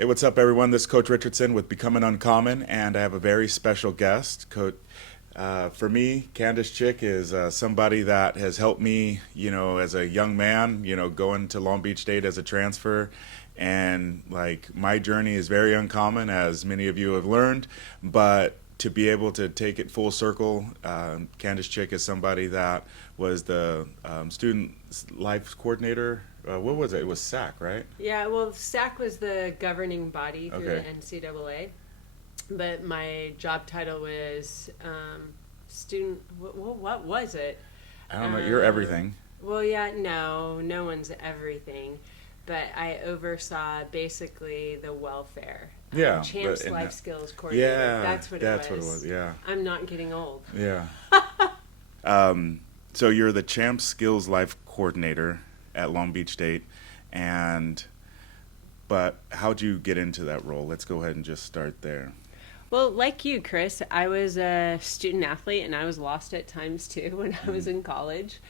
Hey, what's up, everyone? This is Coach Richardson with Becoming Uncommon, and I have a very special guest. For me, Candice Chick is somebody that has helped me, as a young man, going to Long Beach State as a transfer. And like my journey is very uncommon, as many of you have learned, but to be able to take it full circle, Candice Chick is somebody that was the student life coordinator. What was it? It was SAC, right? Yeah, well, SAC was the governing body through Okay. the NCAA, but my job title was student. What was it? I don't know. You're everything. Well, yeah, no one's everything, but I oversaw basically the welfare. Yeah, Champs but in Life that- Skills Coordinator. Yeah, That's what that's it was. what it was. Yeah, I'm not getting old. yeah. So you're the Champ Skills Life Coordinator at Long Beach State, but how'd you get into that role? Let's go ahead and just start there. Well, like you, Chris, I was a student athlete and I was lost at times too when I was in college.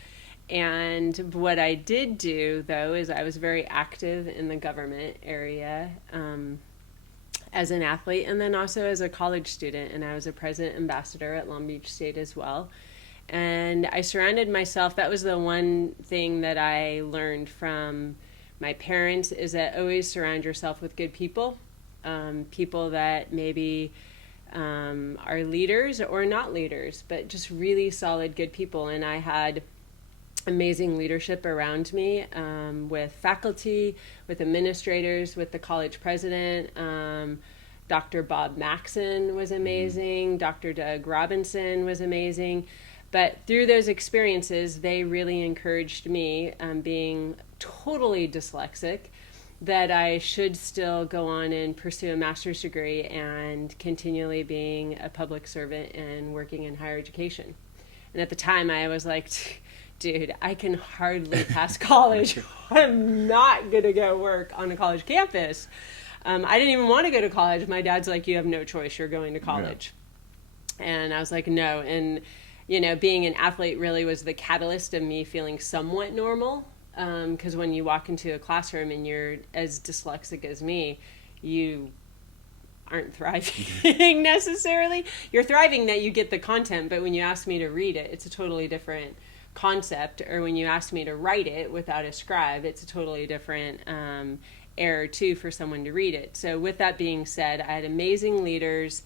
And what I did do, though, is I was very active in the government area as an athlete and then also as a college student. And I was a president ambassador at Long Beach State as well. And I surrounded myself. That was the one thing that I learned from my parents, is that always surround yourself with good people, people that maybe are leaders or not leaders, but just really solid, good people. And I had amazing leadership around me, with faculty, with administrators, with the college president. Dr. Bob Maxon was amazing. Dr. Doug Robinson was amazing. But through those experiences, they really encouraged me, being totally dyslexic, that I should still go on and pursue a master's degree and continually being a public servant and working in higher education. And at the time, I was like, dude, I can hardly pass college. I'm not going to go work on a college campus. I didn't even want to go to college. My dad's like, you have no choice. You're going to college. Yeah. And I was like, no. And being an athlete really was the catalyst of me feeling somewhat normal. Because when you walk into a classroom and you're as dyslexic as me, you aren't thriving necessarily. You're thriving that you get the content, but when you ask me to read it, it's a totally different concept. Or when you ask me to write it without a scribe, it's a totally different error too for someone to read it. So with that being said, I had amazing leaders,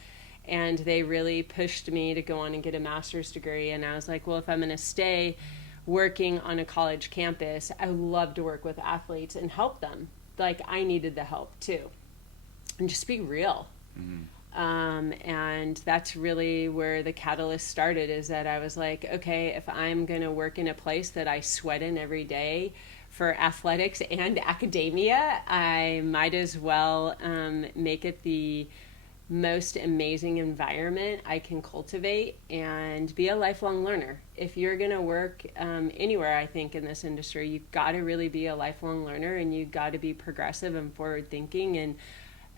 and they really pushed me to go on and get a master's degree. And I was like, well, if I'm going to stay working on a college campus, I would love to work with athletes and help them. Like, I needed the help too. And just be real. Mm-hmm. And that's really where the catalyst started, is that I was like, okay, if I'm going to work in a place that I sweat in every day for athletics and academia, I might as well make it the most amazing environment I can cultivate and be a lifelong learner. If you're going to work anywhere, I think, in this industry, you've got to really be a lifelong learner, and you've got to be progressive and forward thinking. And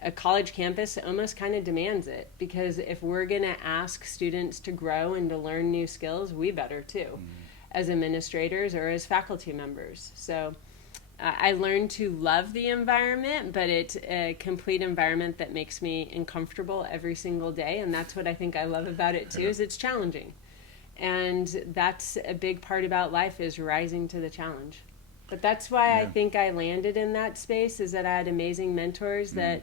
a college campus almost kind of demands it, because if we're going to ask students to grow and to learn new skills, we better too, as administrators or as faculty members. So I learned to love the environment, but it's a complete environment that makes me uncomfortable every single day. And that's what I think I love about it too, is it's challenging. And that's a big part about life, is rising to the challenge. But that's why I think I landed in that space, is that I had amazing mentors that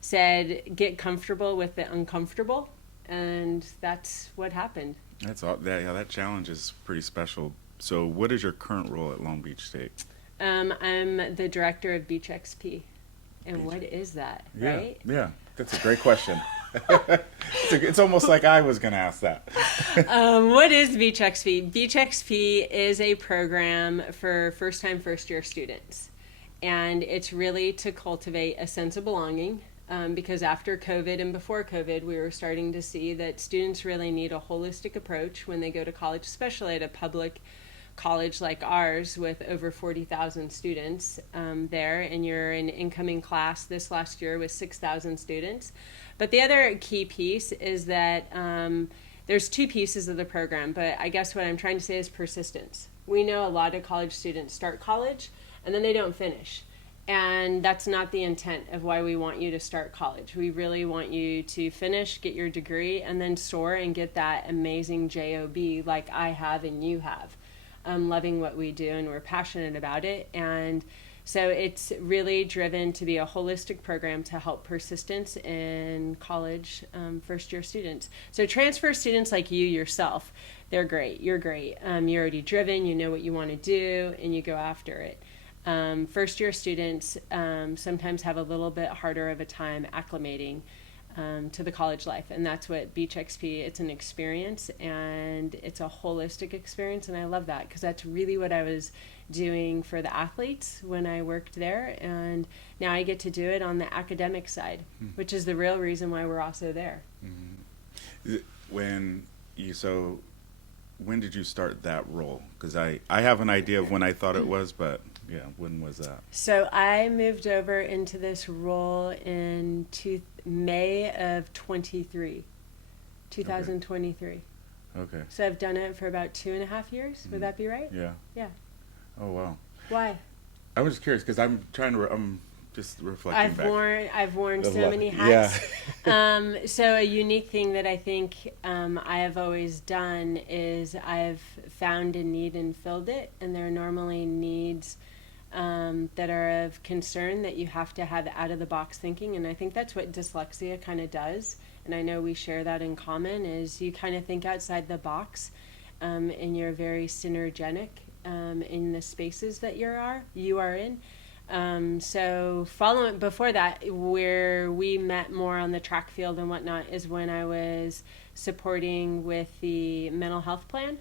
said, get comfortable with the uncomfortable. And that's what happened. That's all. That challenge is pretty special. So, what is your current role at Long Beach State? I'm the director of Beach XP. And what is that, right? Yeah, that's a great question. It's almost like I was going to ask that. What is Beach XP? Beach XP is a program for first-time, first-year students. And it's really to cultivate a sense of belonging, because after COVID and before COVID, we were starting to see that students really need a holistic approach when they go to college, especially at a public college like ours with over 40,000 students there, and you're an incoming class this last year with 6,000 students. But the other key piece is that there's two pieces of the program, but I guess what I'm trying to say is persistence. We know a lot of college students start college and then they don't finish. And that's not the intent of why we want you to start college. We really want you to finish, get your degree, and then soar and get that amazing job like I have and you have. Loving what we do, and we're passionate about it. And so it's really driven to be a holistic program to help persistence in college first-year students. So transfer students like you yourself, they're great. You're great. You're already driven. You know what you want to do, and you go after it. First-year students sometimes have a little bit harder of a time acclimating to the college life, and that's what Beach XP, it's an experience, and it's a holistic experience, and I love that because that's really what I was doing for the athletes when I worked there, and now I get to do it on the academic side, which is the real reason why we're also there. When did you start that role? Because I have an idea of when I thought it was, but yeah, when was that? So I moved over into this role in May of 2023. Okay. So I've done it for about 2.5 years. Would that be right? Yeah. Yeah. Oh, wow. Why? I was just curious because I'm just reflecting back. I've worn so many hats. Yeah. So a unique thing that I think I have always done is I've found a need and filled it, and there are normally needs that are of concern that you have to have out-of-the-box thinking, and I think that's what dyslexia kind of does, and I know we share that in common, is you kind of think outside the box, and you're very synergetic in the spaces that you are in. So before that, where we met more on the track field and whatnot is when I was supporting with the mental health plan,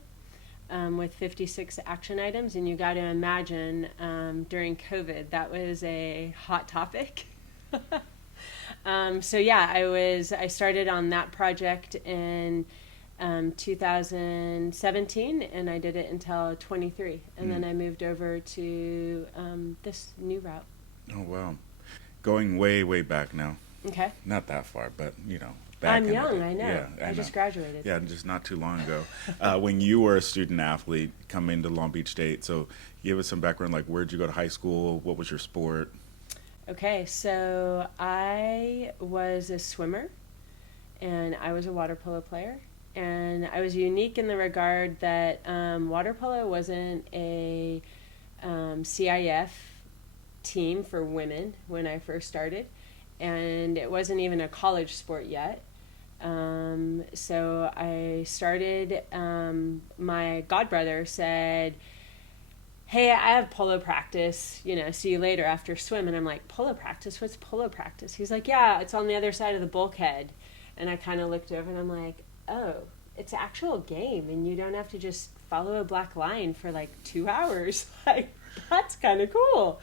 with 56 action items. And you got to imagine, during COVID, that was a hot topic. So yeah, I started on that project in 2017, and I did it until 23, and then I moved over to this new route. Oh, wow. Going way, way back now. Okay. Not that far, but, back I'm in young, the, I know. Yeah, I just graduated. Yeah, just not too long ago. When you were a student athlete coming to Long Beach State, so give us some background, like where'd you go to high school? What was your sport? Okay, so I was a swimmer, and I was a water polo player. And I was unique in the regard that water polo wasn't a CIF team for women when I first started, and it wasn't even a college sport yet. So I started, my godbrother said, hey, I have polo practice, see you later after swim. And I'm like, polo practice? What's polo practice? He's like, yeah, it's on the other side of the bulkhead. And I kind of looked over and I'm like, oh, it's an actual game, and you don't have to just follow a black line for like 2 hours. Like, that's kind of cool.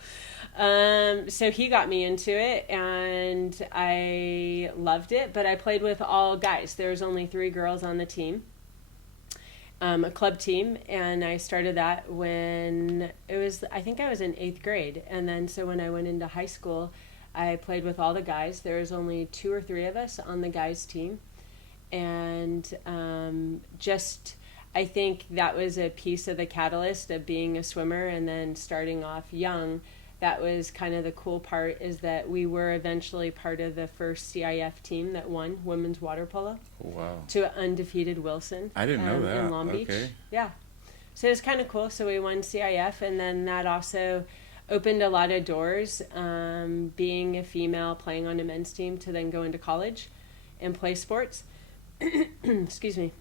So he got me into it, and I loved it, but I played with all guys. There was only 3 girls on the team, a club team, and I started that when I think I was in 8th grade. And then so when I went into high school, I played with all the guys. There was only 2 or 3 of us on the guys team. And I think that was a piece of the catalyst of being a swimmer and then starting off young. That was kind of the cool part, is that we were eventually part of the first CIF team that won women's water polo. Wow. To an undefeated Wilson. I didn't know that. In Long Beach. Okay. Yeah. So it was kind of cool. So we won CIF, and then that also opened a lot of doors, being a female playing on a men's team, to then go into college and play sports. Excuse me.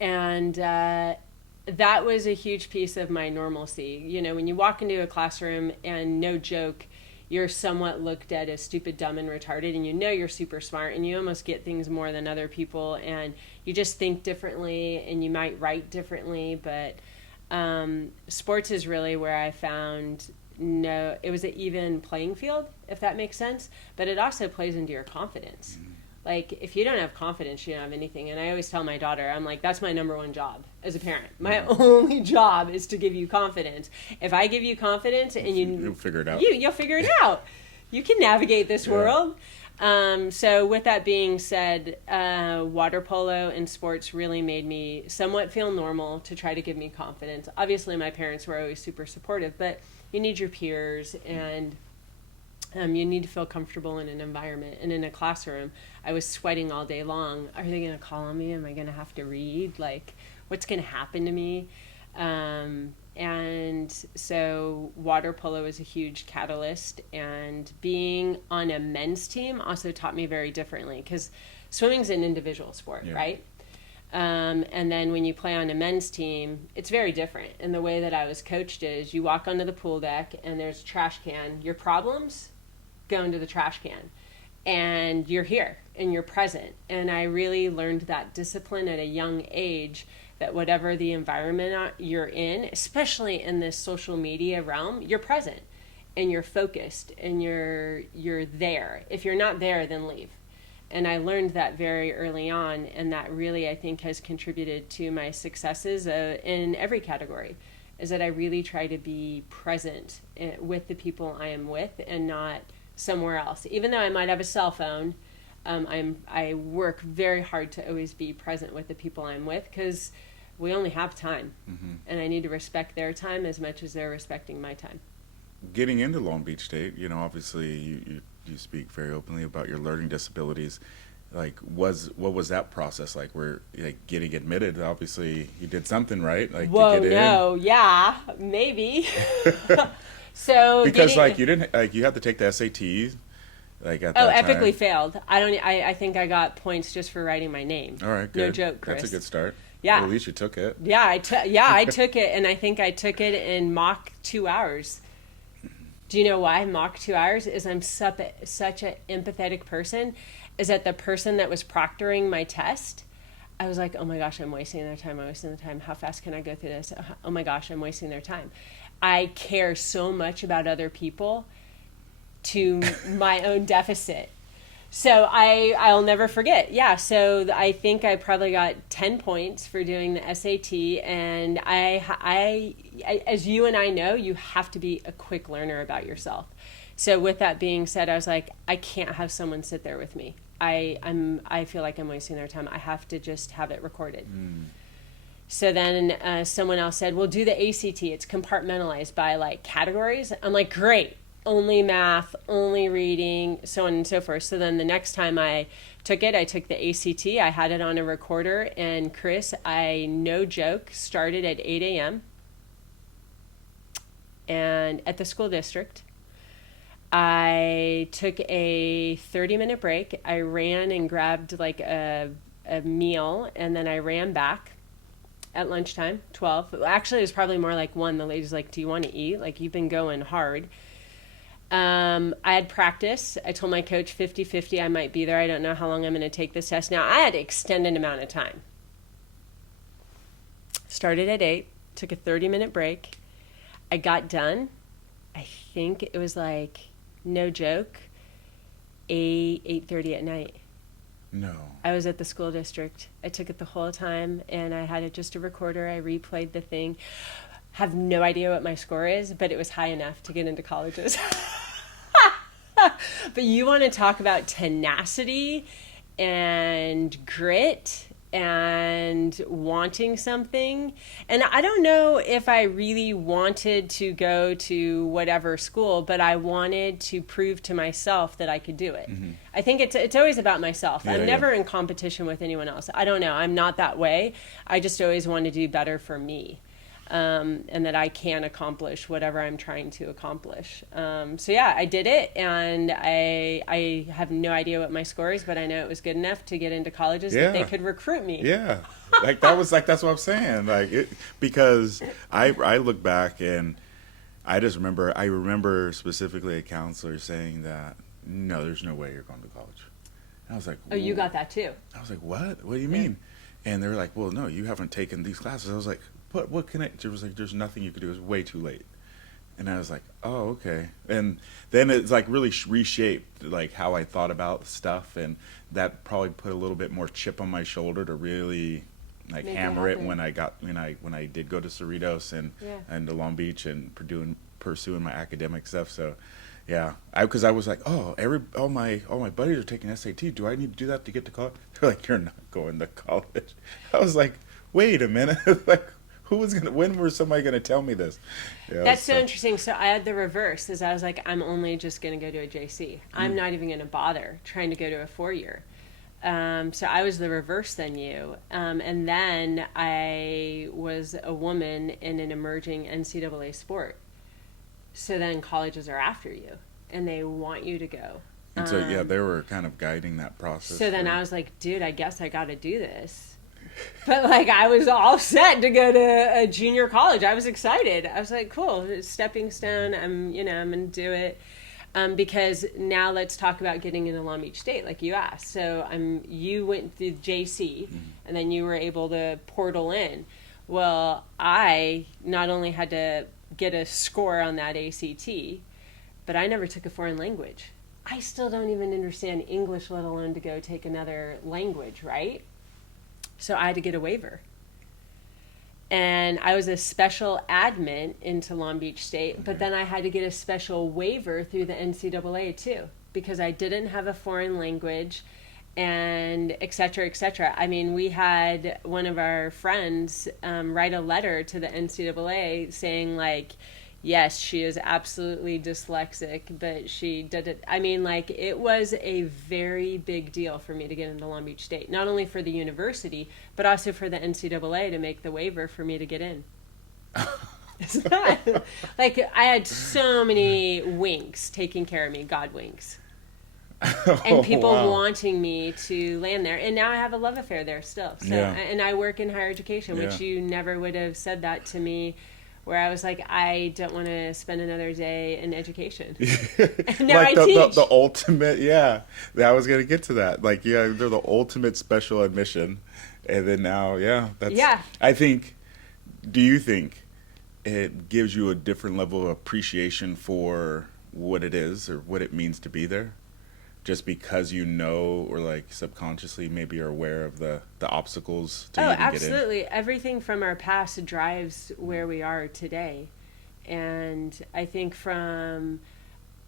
And that was a huge piece of my normalcy. When you walk into a classroom, and no joke, you're somewhat looked at as stupid, dumb, and retarded, and you're super smart, and you almost get things more than other people, and you just think differently, and you might write differently. But sports is really where I found it was an even playing field, if that makes sense, but it also plays into your confidence. Like, if you don't have confidence, you don't have anything. And I always tell my daughter, I'm like, that's my number one job as a parent. My only job is to give you confidence. If I give you confidence and you'll figure it out. You'll figure it out. You can navigate this world. So with that being said, water polo and sports really made me somewhat feel normal, to try to give me confidence. Obviously, my parents were always super supportive, but you need your peers, and You need to feel comfortable in an environment. And in a classroom, I was sweating all day long. Are they going to call on me? Am I going to have to read? Like, what's going to happen to me? And so water polo was a huge catalyst. And being on a men's team also taught me very differently, because swimming's an individual sport, Yeah. right? And then when you play on a men's team, it's very different. And the way that I was coached is you walk onto the pool deck and there's a trash can. Your problems go into the trash can. And you're here and you're present. And I really learned that discipline at a young age, that whatever the environment you're in, especially in this social media realm, you're present and you're focused and you're there. If you're not there, then leave. And I learned that very early on, and that really, I think, has contributed to my successes in every category, is that I really try to be present with the people I am with and not somewhere else. Even though I might have a cell phone, I work very hard to always be present with the people I'm with, because we only have time, and I need to respect their time as much as they're respecting my time. Getting into Long Beach State, obviously you speak very openly about your learning disabilities. Like, what was that process like? Where, like, getting admitted, obviously you did something right, like, Whoa, to get no, in. yeah, maybe. So Because you didn't, like, you had to take the SATs, like, at that time. epically failed. I think I got points just for writing my name. All right, good. No joke, Chris. That's a good start. Yeah. Well, at least you took it. Yeah, I took it, and I think I took it in mock 2 hours. Do you know why mock 2 hours? Is I'm such an empathetic person, is that the person that was proctoring my test, I was like, oh my gosh, I'm wasting their time. How fast can I go through this? Oh my gosh, I'm wasting their time. I care so much about other people to my own deficit. So I'll never forget. Yeah, so I think I probably got 10 points for doing the SAT, and I as you and I know, you have to be a quick learner about yourself. So with that being said, I was like, I can't have someone sit there with me. I feel like I'm wasting their time. I have to just have it recorded. So then someone else said, well, do the ACT. It's compartmentalized by, like, categories. I'm like, great. Only math, only reading, so on and so forth. So then the next time I took it, I took the ACT. I had it on a recorder. And Chris, I, no joke, started at 8 a.m. and at the school district. I took a 30-minute break. I ran and grabbed, like, a meal, and then I ran back at lunchtime, 12. Actually, it was probably more like 1. The lady's like, do you want to eat? Like, you've been going hard. I had practice. I told my coach 50-50 I might be there. I don't know how long I'm going to take this test. Now, I had an extended amount of time. Started at 8, took a 30-minute break. I got done. I think it was, like, no joke, 8:30 at night. No. I was at the school district. I took it the whole time, and I had just a recorder. I replayed the thing. Have no idea what my score is, but it was high enough to get into colleges. But you want to talk about tenacity and grit and wanting something. And I don't know if I really wanted to go to whatever school, but I wanted to prove to myself that I could do it. I think it's always about myself. Yeah, I'm never in competition with anyone else. I don't know. I'm not that way. I just always want to do better for me. And that I can accomplish whatever I'm trying to accomplish. So yeah, I did it, and I have no idea what my score is, but I know it was good enough to get into colleges that they could recruit me. Yeah, like that's what I'm saying. Like, because I look back and I remember specifically a counselor saying that, no, there's no way you're going to college. And I was like, oh, you got that too. I was like, what do you mean? And they were like, well, no, you haven't taken these classes. I was like, what can I? It was like, there's nothing you could do. It was way too late. And I was like, oh, okay. And then it's like really reshaped like how I thought about stuff, and that probably put a little bit more chip on my shoulder to really like hammer it when I did go to Cerritos and to Long Beach and pursuing my academic stuff. So yeah, because I was like, all my buddies are taking SAT. Do I need to do that to get to college? They're like, you're not going to college. I was like, wait a minute, like, when was somebody gonna tell me this? Yeah, That's so interesting. So I had the reverse, is I was like, I'm only just going to go to a JC. I'm not even going to bother trying to go to a 4-year. So I was the reverse than you. And then I was a woman in an emerging NCAA sport. So then colleges are after you and they want you to go. And so, yeah, they were kind of guiding that process. So then I was like, dude, I guess I got to do this. But like, I was all set to go to a junior college. I was excited. I was like, cool, stepping stone. I'm going to do it. Because now let's talk about getting into Long Beach State, like you asked. So you went through JC, and then you were able to portal in. Well, I not only had to get a score on that ACT, but I never took a foreign language. I still don't even understand English, let alone to go take another language, right? So I had to get a waiver. And I was a special admit into Long Beach State, but then I had to get a special waiver through the NCAA too, because I didn't have a foreign language and et cetera, et cetera. I mean, we had one of our friends write a letter to the NCAA saying like, yes, she is absolutely dyslexic, but she did it. I mean, like, it was a very big deal for me to get into Long Beach State, not only for the university, but also for the NCAA to make the waiver for me to get in. It's not, like, I had so many winks taking care of me, God winks. And people wanting me to land there. And now I have a love affair there still. So, and I work in higher education, which you never would have said that to me, where I was like, I don't want to spend another day in education. And now like I teach. The ultimate, I was going to get to that. Like, they're the ultimate special admission. And then now, I think, do you think it gives you a different level of appreciation for what it is or what it means to be there? Just because you know, or like subconsciously maybe you're aware of the obstacles to even get in? Oh, absolutely. Everything from our past drives where we are today. And I think from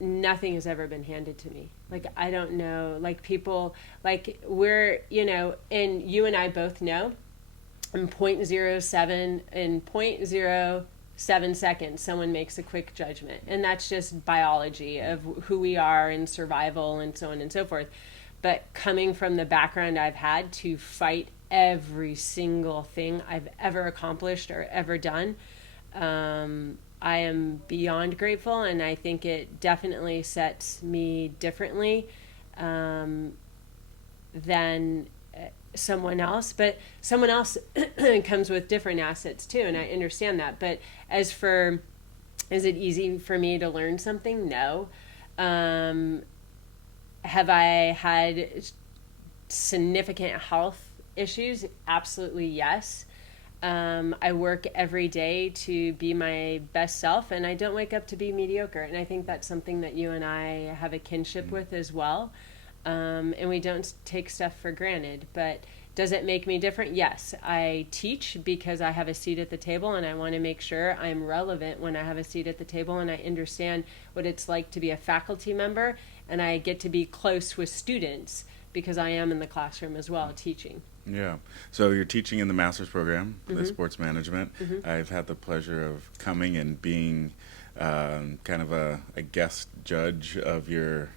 nothing has ever been handed to me. Like, I don't know, like people, like we're, and you and I both know in 0.7 seconds someone makes a quick judgment, and that's just biology of who we are and survival and so on and so forth. But coming from the background I've had to fight every single thing I've ever accomplished or ever done, I am beyond grateful, and I think it definitely sets me differently than someone else. But someone else comes with different assets too, and I understand that. But as for, is it easy for me to learn something? No. Have I had significant health issues? Absolutely yes. I work every day to be my best self, and I don't wake up to be mediocre. And I think that's something that you and I have a kinship with as well. And we don't take stuff for granted. But does it make me different? Yes. I teach because I have a seat at the table, and I want to make sure I'm relevant when I have a seat at the table, and I understand what it's like to be a faculty member, and I get to be close with students because I am in the classroom as well teaching. Yeah. So you're teaching in the master's program, the sports management. I've had the pleasure of coming and being kind of a guest judge of your,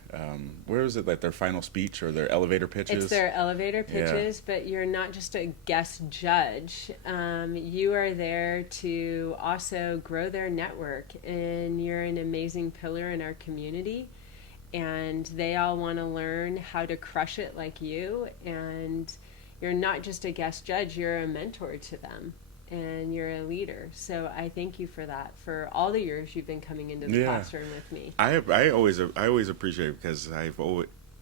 where is it, like their final speech or their elevator pitches? It's their elevator pitches, but you're not just a guest judge. You are there to also grow their network, and you're an amazing pillar in our community. And they all want to learn how to crush it like you, and you're not just a guest judge, you're a mentor to them, and you're a leader. So I thank you for that, for all the years you've been coming into the classroom with me. I always appreciate it, because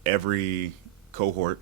every cohort,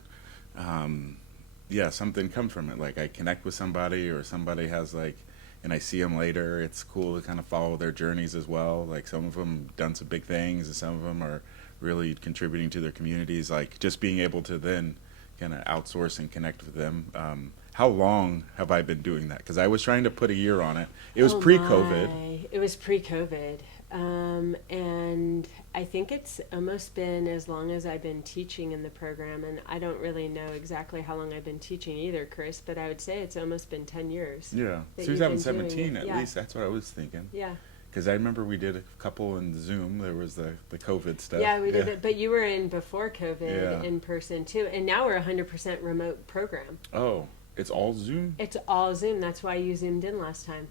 something comes from it. Like, I connect with somebody, or somebody has and I see them later. It's cool to kind of follow their journeys as well. Like, some of them done some big things, and some of them are really contributing to their communities. Like, just being able to then kind of outsource and connect with them. How long have I been doing that? Because I was trying to put a year on it. It was pre-COVID. It was pre-COVID. And I think it's almost been as long as I've been teaching in the program, and I don't really know exactly how long I've been teaching either, Chris, but I would say it's almost been 10 years. Yeah. that So you've been 2017 doing it. at Yeah. least. That's what I was thinking. Yeah. Because I remember we did a couple in Zoom. There was the COVID stuff. Yeah, we did it, but you were in before COVID Yeah. in person too, and now we're a 100% remote program. Oh, it's all Zoom? It's all Zoom. That's why you zoomed in last time.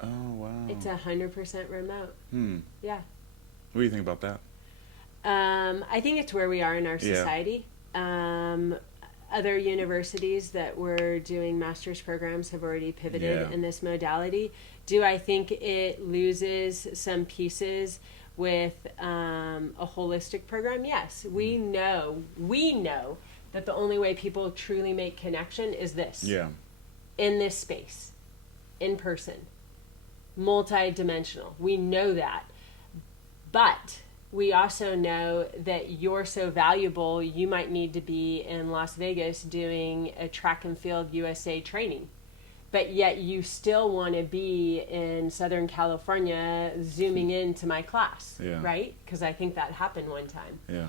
Oh, wow. It's 100% remote. Yeah. What do you think about that? I think it's where we are in our Yeah. society. Other universities that were doing master's programs have already pivoted Yeah. in this modality. Do I think it loses some pieces with a holistic program? Yes. We know that the only way people truly make connection is this. Yeah. In this space, in person, multi-dimensional. We know that. But we also know that you're so valuable, you might need to be in Las Vegas doing a track and field USA training. But yet you still want to be in Southern California zooming into my class, Yeah. right? Because I think that happened one time. Yeah.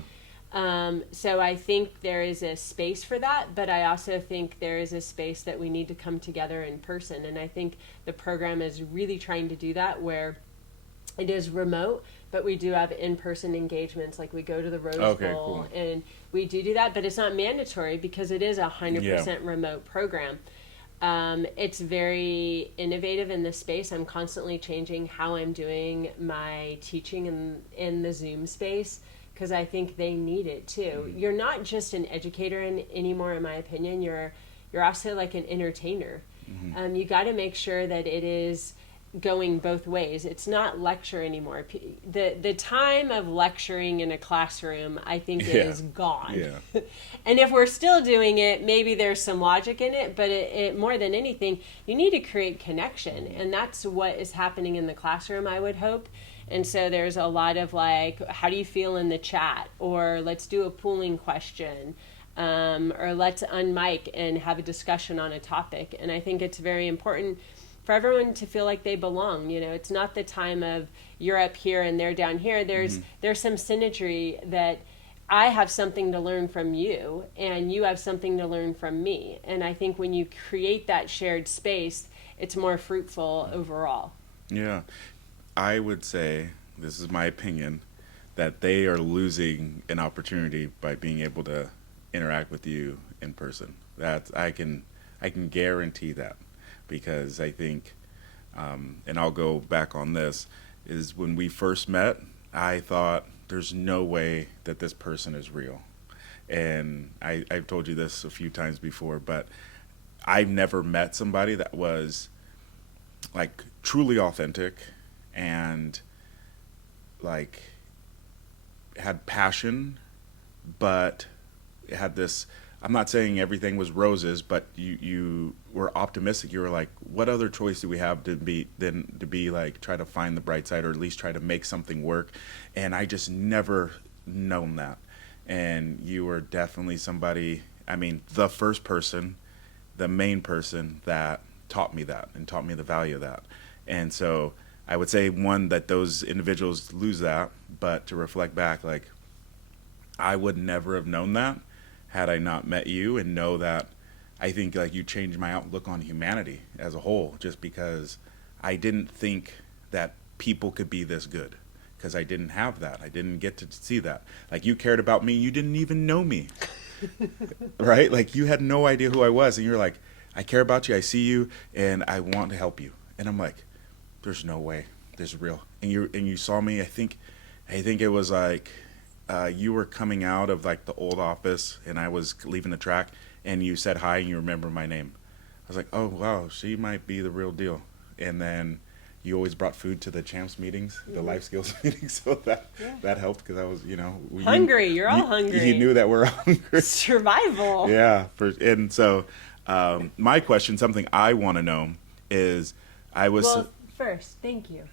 So I think there is a space for that, but I also think there is a space that we need to come together in person. And I think the program is really trying to do that, where it is remote, but we do have in-person engagements. Like we go to the Rose Bowl, cool. and we do that, but it's not mandatory because it is a 100% remote program. It's very innovative in this space. I'm constantly changing how I'm doing my teaching in the Zoom space, because I think they need it too. You're not just an educator anymore, in my opinion. You're also like an entertainer. You got to make sure that it is going both ways. It's not lecture anymore. The time of lecturing in a classroom, I think, is gone. Yeah. And if we're still doing it, maybe there's some logic in it, but it more than anything, you need to create connection, and that's what is happening in the classroom, I would hope. And so there's a lot of like, how do you feel in the chat? Or let's do a pooling question. Or let's unmic and have a discussion on a topic. And I think it's very important for everyone to feel like they belong. You know, it's not the time of you're up here and they're down here. There's some synergy that I have something to learn from you and you have something to learn from me. And I think when you create that shared space, it's more fruitful overall. Yeah. I would say, this is my opinion, that they are losing an opportunity by being able to interact with you in person. That I can guarantee that, because I think, and I'll go back on this, is when we first met, I thought there's no way that this person is real. And I've told you this a few times before, but I've never met somebody that was like truly authentic and like had passion, but had this, I'm not saying everything was roses, but you were optimistic. You were like, what other choice do we have than to be like, try to find the bright side, or at least try to make something work? And I just never known that. And you were definitely somebody, I mean, the first person, the main person that taught me that and taught me the value of that. And so I would say, one, that those individuals lose that, but to reflect back, like, I would never have known that had I not met you, and know that I think like you changed my outlook on humanity as a whole, just because I didn't think that people could be this good, because I didn't have that. I didn't get to see that. Like, you cared about me, you didn't even know me. Right? Like, you had no idea who I was, and you're like, I care about you, I see you, and I want to help you. And I'm like, there's no way this is real. And you saw me, I think it was like, you were coming out of like the old office and I was leaving the track, and you said hi and you remember my name. I was like, oh wow, she might be the real deal. And then you always brought food to the champs meetings, the life skills meetings, so that helped, because I was, Hungry. You're all hungry. You knew that we're hungry. Survival. Yeah. And so my question, something I want to know is, first, thank you.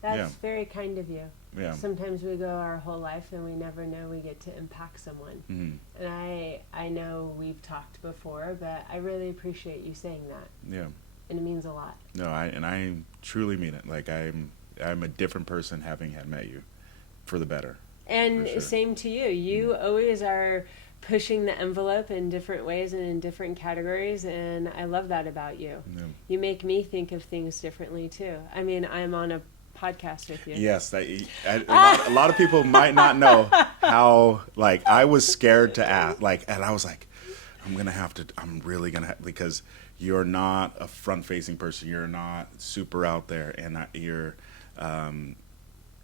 That's very kind of you. Yeah. Sometimes we go our whole life and we never know we get to impact someone. Mm-hmm. And I know we've talked before, but I really appreciate you saying that. Yeah. And it means a lot. No, I truly mean it. Like, I'm a different person having had met you, for the better. And For sure. same to you. You always are pushing the envelope in different ways and in different categories, and I love that about you. Yeah. You make me think of things differently too. I mean, I'm on a podcast with you. Yes, a lot of people might not know how, like, I was scared to ask, like, and I was like, I'm really gonna have, because you're not a front-facing person, you're not super out there, and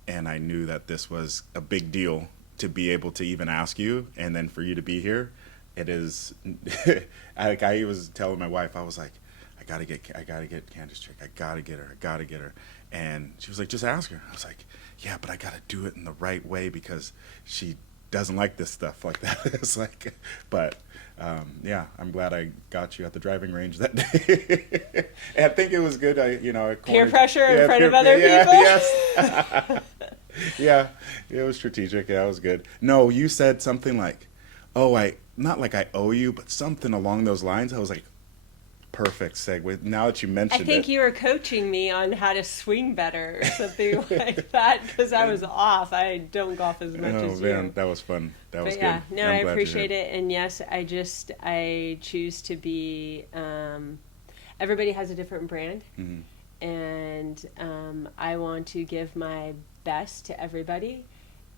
and I knew that this was a big deal to be able to even ask you, and then for you to be here, it is. I was telling my wife, I was like, I gotta get Candice Chick, I gotta get her, and she was like, just ask her. I was like, yeah, but I gotta do it in the right way because she doesn't like this stuff like that. It's like, but yeah, I'm glad I got you at the driving range that day. And I think it was good. Peer pressure in front of other people. Yes. Yeah, it was strategic. Yeah, it was good. No, you said something like, "Oh, not like I owe you, but something along those lines." I was like, perfect segue. Now that you mentioned it, I think you were coaching me on how to swing better or something like that because I was off. I don't golf as much as you. Oh man, that was fun. That was yeah, good. no, I appreciate it. And yes, I choose to be. Everybody has a different brand, and I want to give my best to everybody.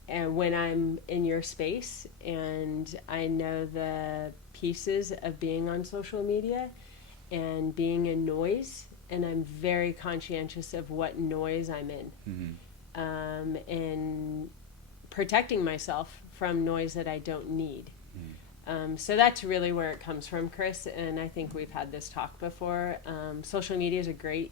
And when I'm in your space, and I know the pieces of being on social media and being in noise, and I'm very conscientious of what noise I'm in, and protecting myself from noise that I don't need. So that's really where it comes from, Chris, and I think we've had this talk before. Social media is a great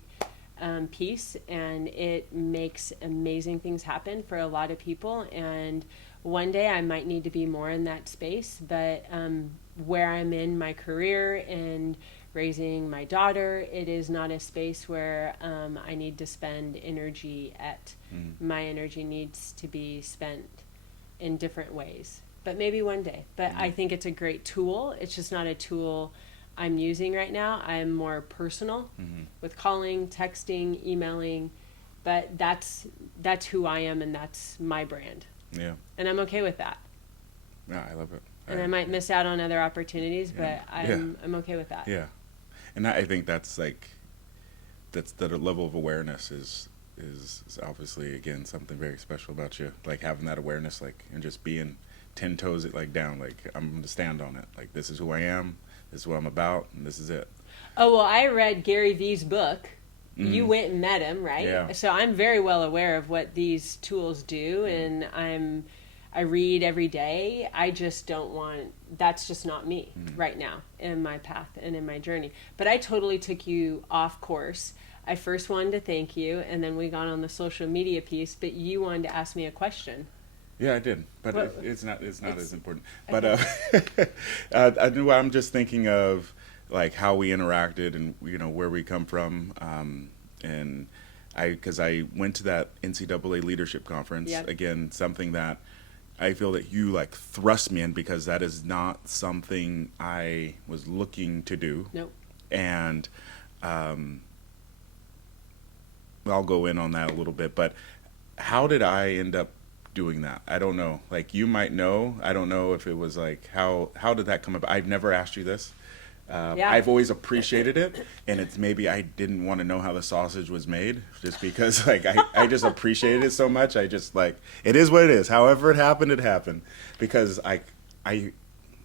piece, and it makes amazing things happen for a lot of people, and one day I might need to be more in that space, but where I'm in my career and raising my daughter, it is not a space where I need to spend energy at. My energy needs to be spent in different ways, but maybe one day. But I think it's a great tool. It's just not a tool I'm using right now. I'm more personal with calling, texting, emailing, but that's who I am, and that's my brand. Yeah. And I'm okay with that. Yeah, I love it. And I might miss out on other opportunities, but I'm okay with that. Yeah. And I think that's the level of awareness is obviously, again, something very special about you. Like having that awareness, like, and just being 10 toes it like down, like I'm going to stand on it. Like, this is who I am, this is what I'm about, and this is it. Oh, well, I read Gary Vee's book. You went and met him, right? Yeah. So I'm very well aware of what these tools do, and I read every day. I just don't want, that's just not me right now in my path and in my journey. But I totally took you off course. I first wanted to thank you, and then we got on the social media piece, but you wanted to ask me a question. Yeah, I did, but it's not as important. But I'm just thinking of like how we interacted and where we come from, and because I went to that NCAA leadership conference. Yep. Again, something that I feel that you like thrust me in, because that is not something I was looking to do. Nope. And I'll go in on that a little bit, but how did I end up doing that? I don't know. Like, you might know. I don't know if it was like, how did that come about? I've never asked you this. I've always appreciated it, and it's maybe I didn't want to know how the sausage was made, just because like I just appreciated it so much. I just like, it is what it is. However it happened, because I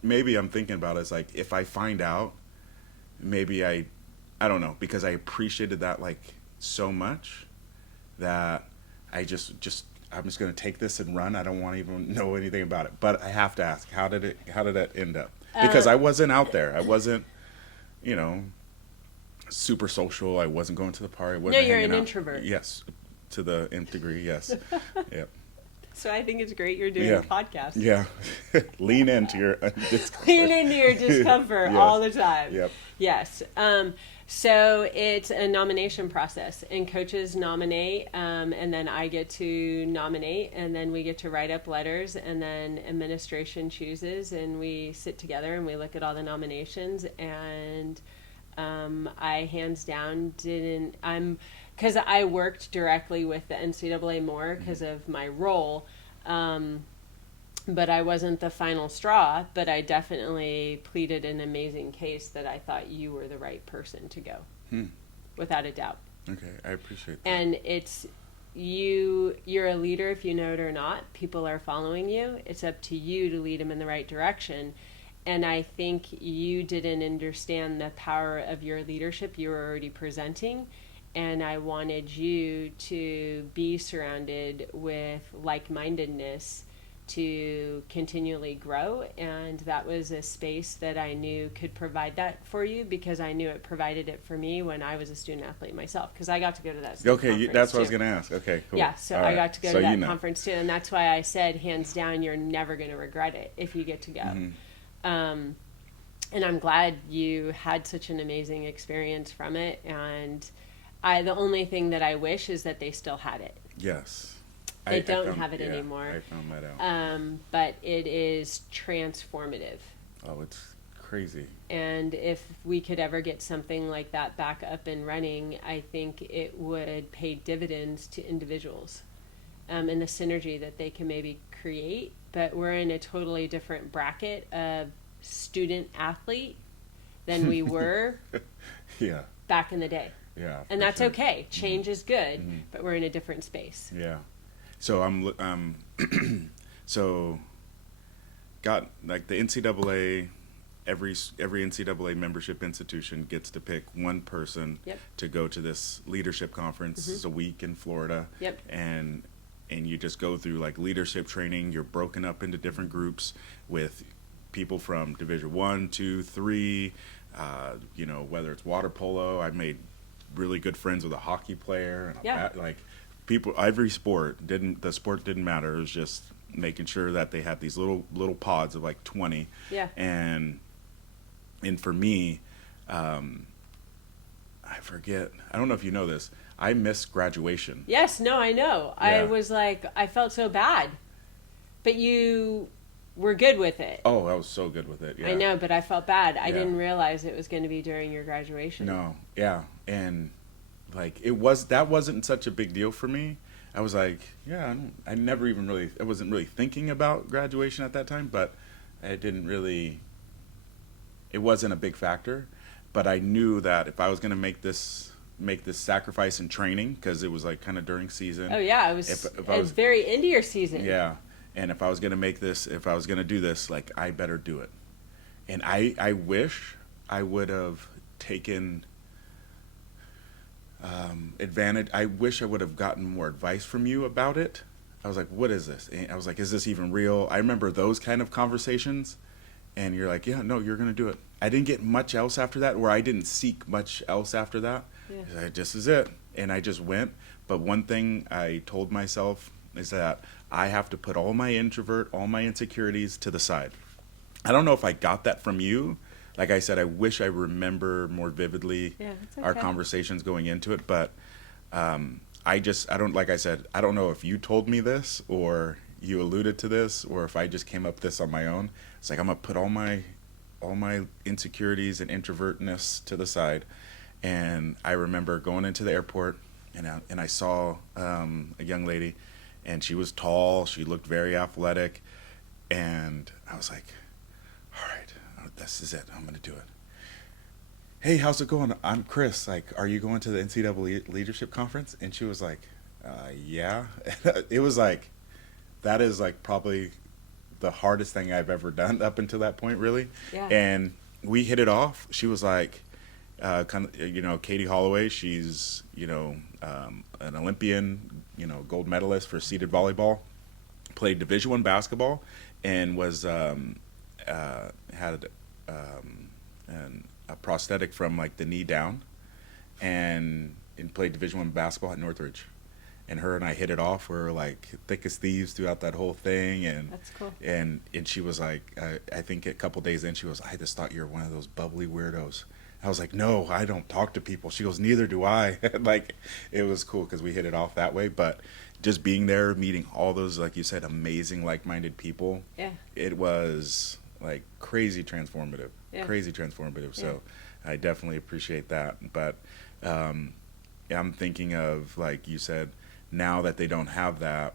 maybe I'm thinking about it as like, if I find out, maybe I don't know, because I appreciated that like so much that I'm just going to take this and run. I don't want to even know anything about it, but I have to ask, how did that end up? Because I wasn't out there. I wasn't, super social. I wasn't going to the party. I wasn't you're hanging an out. Introvert. Yes, to the nth degree. Yes. Yep. So I think it's great you're doing a podcast. Yeah. Lean into your discomfort. Lean into your discomfort all the time. Yep. Yes. So it's a nomination process, and coaches nominate, and then I get to nominate, and then we get to write up letters, and then administration chooses, and we sit together and we look at all the nominations, and I hands down I'm because I worked directly with the NCAA more because of my role. But I wasn't the final straw, but I definitely pleaded an amazing case that I thought you were the right person to go, without a doubt. Okay, I appreciate that. And it's you're a leader if you know it or not. People are following you. It's up to you to lead them in the right direction. And I think you didn't understand the power of your leadership you were already presenting. And I wanted you to be surrounded with like-mindedness to continually grow, and that was a space that I knew could provide that for you, because I knew it provided it for me when I was a student athlete myself, because I got to go to that conference that's what too. I was going to ask. Okay, cool. Yeah, so All I right. got to go to that conference too, and that's why I said, hands down, you're never going to regret it if you get to go. And I'm glad you had such an amazing experience from it, and the only thing that I wish is that they still had it. Yes. They don't have it anymore. I found that out. But it is transformative. Oh, it's crazy. And if we could ever get something like that back up and running, I think it would pay dividends to individuals, and the synergy that they can maybe create. But we're in a totally different bracket of student athlete than we were back in the day. Yeah. And that's okay. Change is good, but we're in a different space. Yeah. So got like the NCAA, every NCAA membership institution gets to pick one person to go to this leadership conference. It's a week in Florida. And you just go through like leadership training. You're broken up into different groups with people from Division I, II, III, whether it's water polo. I made really good friends with a hockey player, and people, every sport didn't matter. It was just making sure that they had these little pods of like 20. And for me, I forget, I don't know if you know this, I missed graduation. Yes, no, I know. I was like, I felt so bad, but you were good with it. Oh, I was so good with it. Yeah. I know, but I felt bad. I didn't realize it was going to be during your graduation. No, yeah, and like that wasn't such a big deal for me. I was like, I never even really, I wasn't really thinking about graduation at that time, but it wasn't a big factor. But I knew that if I was going to make this sacrifice in training, because it was like kind of during season. Oh yeah, it was very into your season. Yeah, and if I was going to do this, like I better do it. And I wish I would have taken advantage. I wish I would have gotten more advice from you about it. I was like, what is this? And I was like, is this even real? I remember those kind of conversations, and you're like, yeah, no, you're going to do it. I didn't get much else after that, or I didn't seek much else after that. This is it. And I just went. But one thing I told myself is that I have to put all my insecurities to the side. I don't know if I got that from you. Like I said, I wish I remember more vividly our conversations going into it, but I don't know if you told me this or you alluded to this, or if I just came up with this on my own. It's like, I'm gonna put all my insecurities and introvertness to the side. And I remember going into the airport, and I saw a young lady, and she was tall, she looked very athletic, and I was like, all right, this is it, I'm gonna do it. Hey, how's it going? I'm Chris. Like, are you going to the NCAA Leadership Conference? And she was like, yeah. It was like, that is like probably the hardest thing I've ever done up until that point, really. Yeah. And we hit it off. She was like, Katie Holloway. She's, an Olympian, gold medalist for seated volleyball. Played Division I basketball, and was had a prosthetic from like the knee down, and played Division I basketball at Northridge. And her and I hit it off. We were like thick as thieves throughout that whole thing. And that's cool. And she was like, I think a couple days in, she was, I just thought you were one of those bubbly weirdos. I was like, no, I don't talk to people. She goes, neither do I. Like, it was cool because we hit it off that way. But just being there, meeting all those, like you said, amazing, like-minded people. Yeah. It was like crazy transformative. Yeah. Crazy transformative. Yeah. So I definitely appreciate that. But I'm thinking of, like you said, now that they don't have that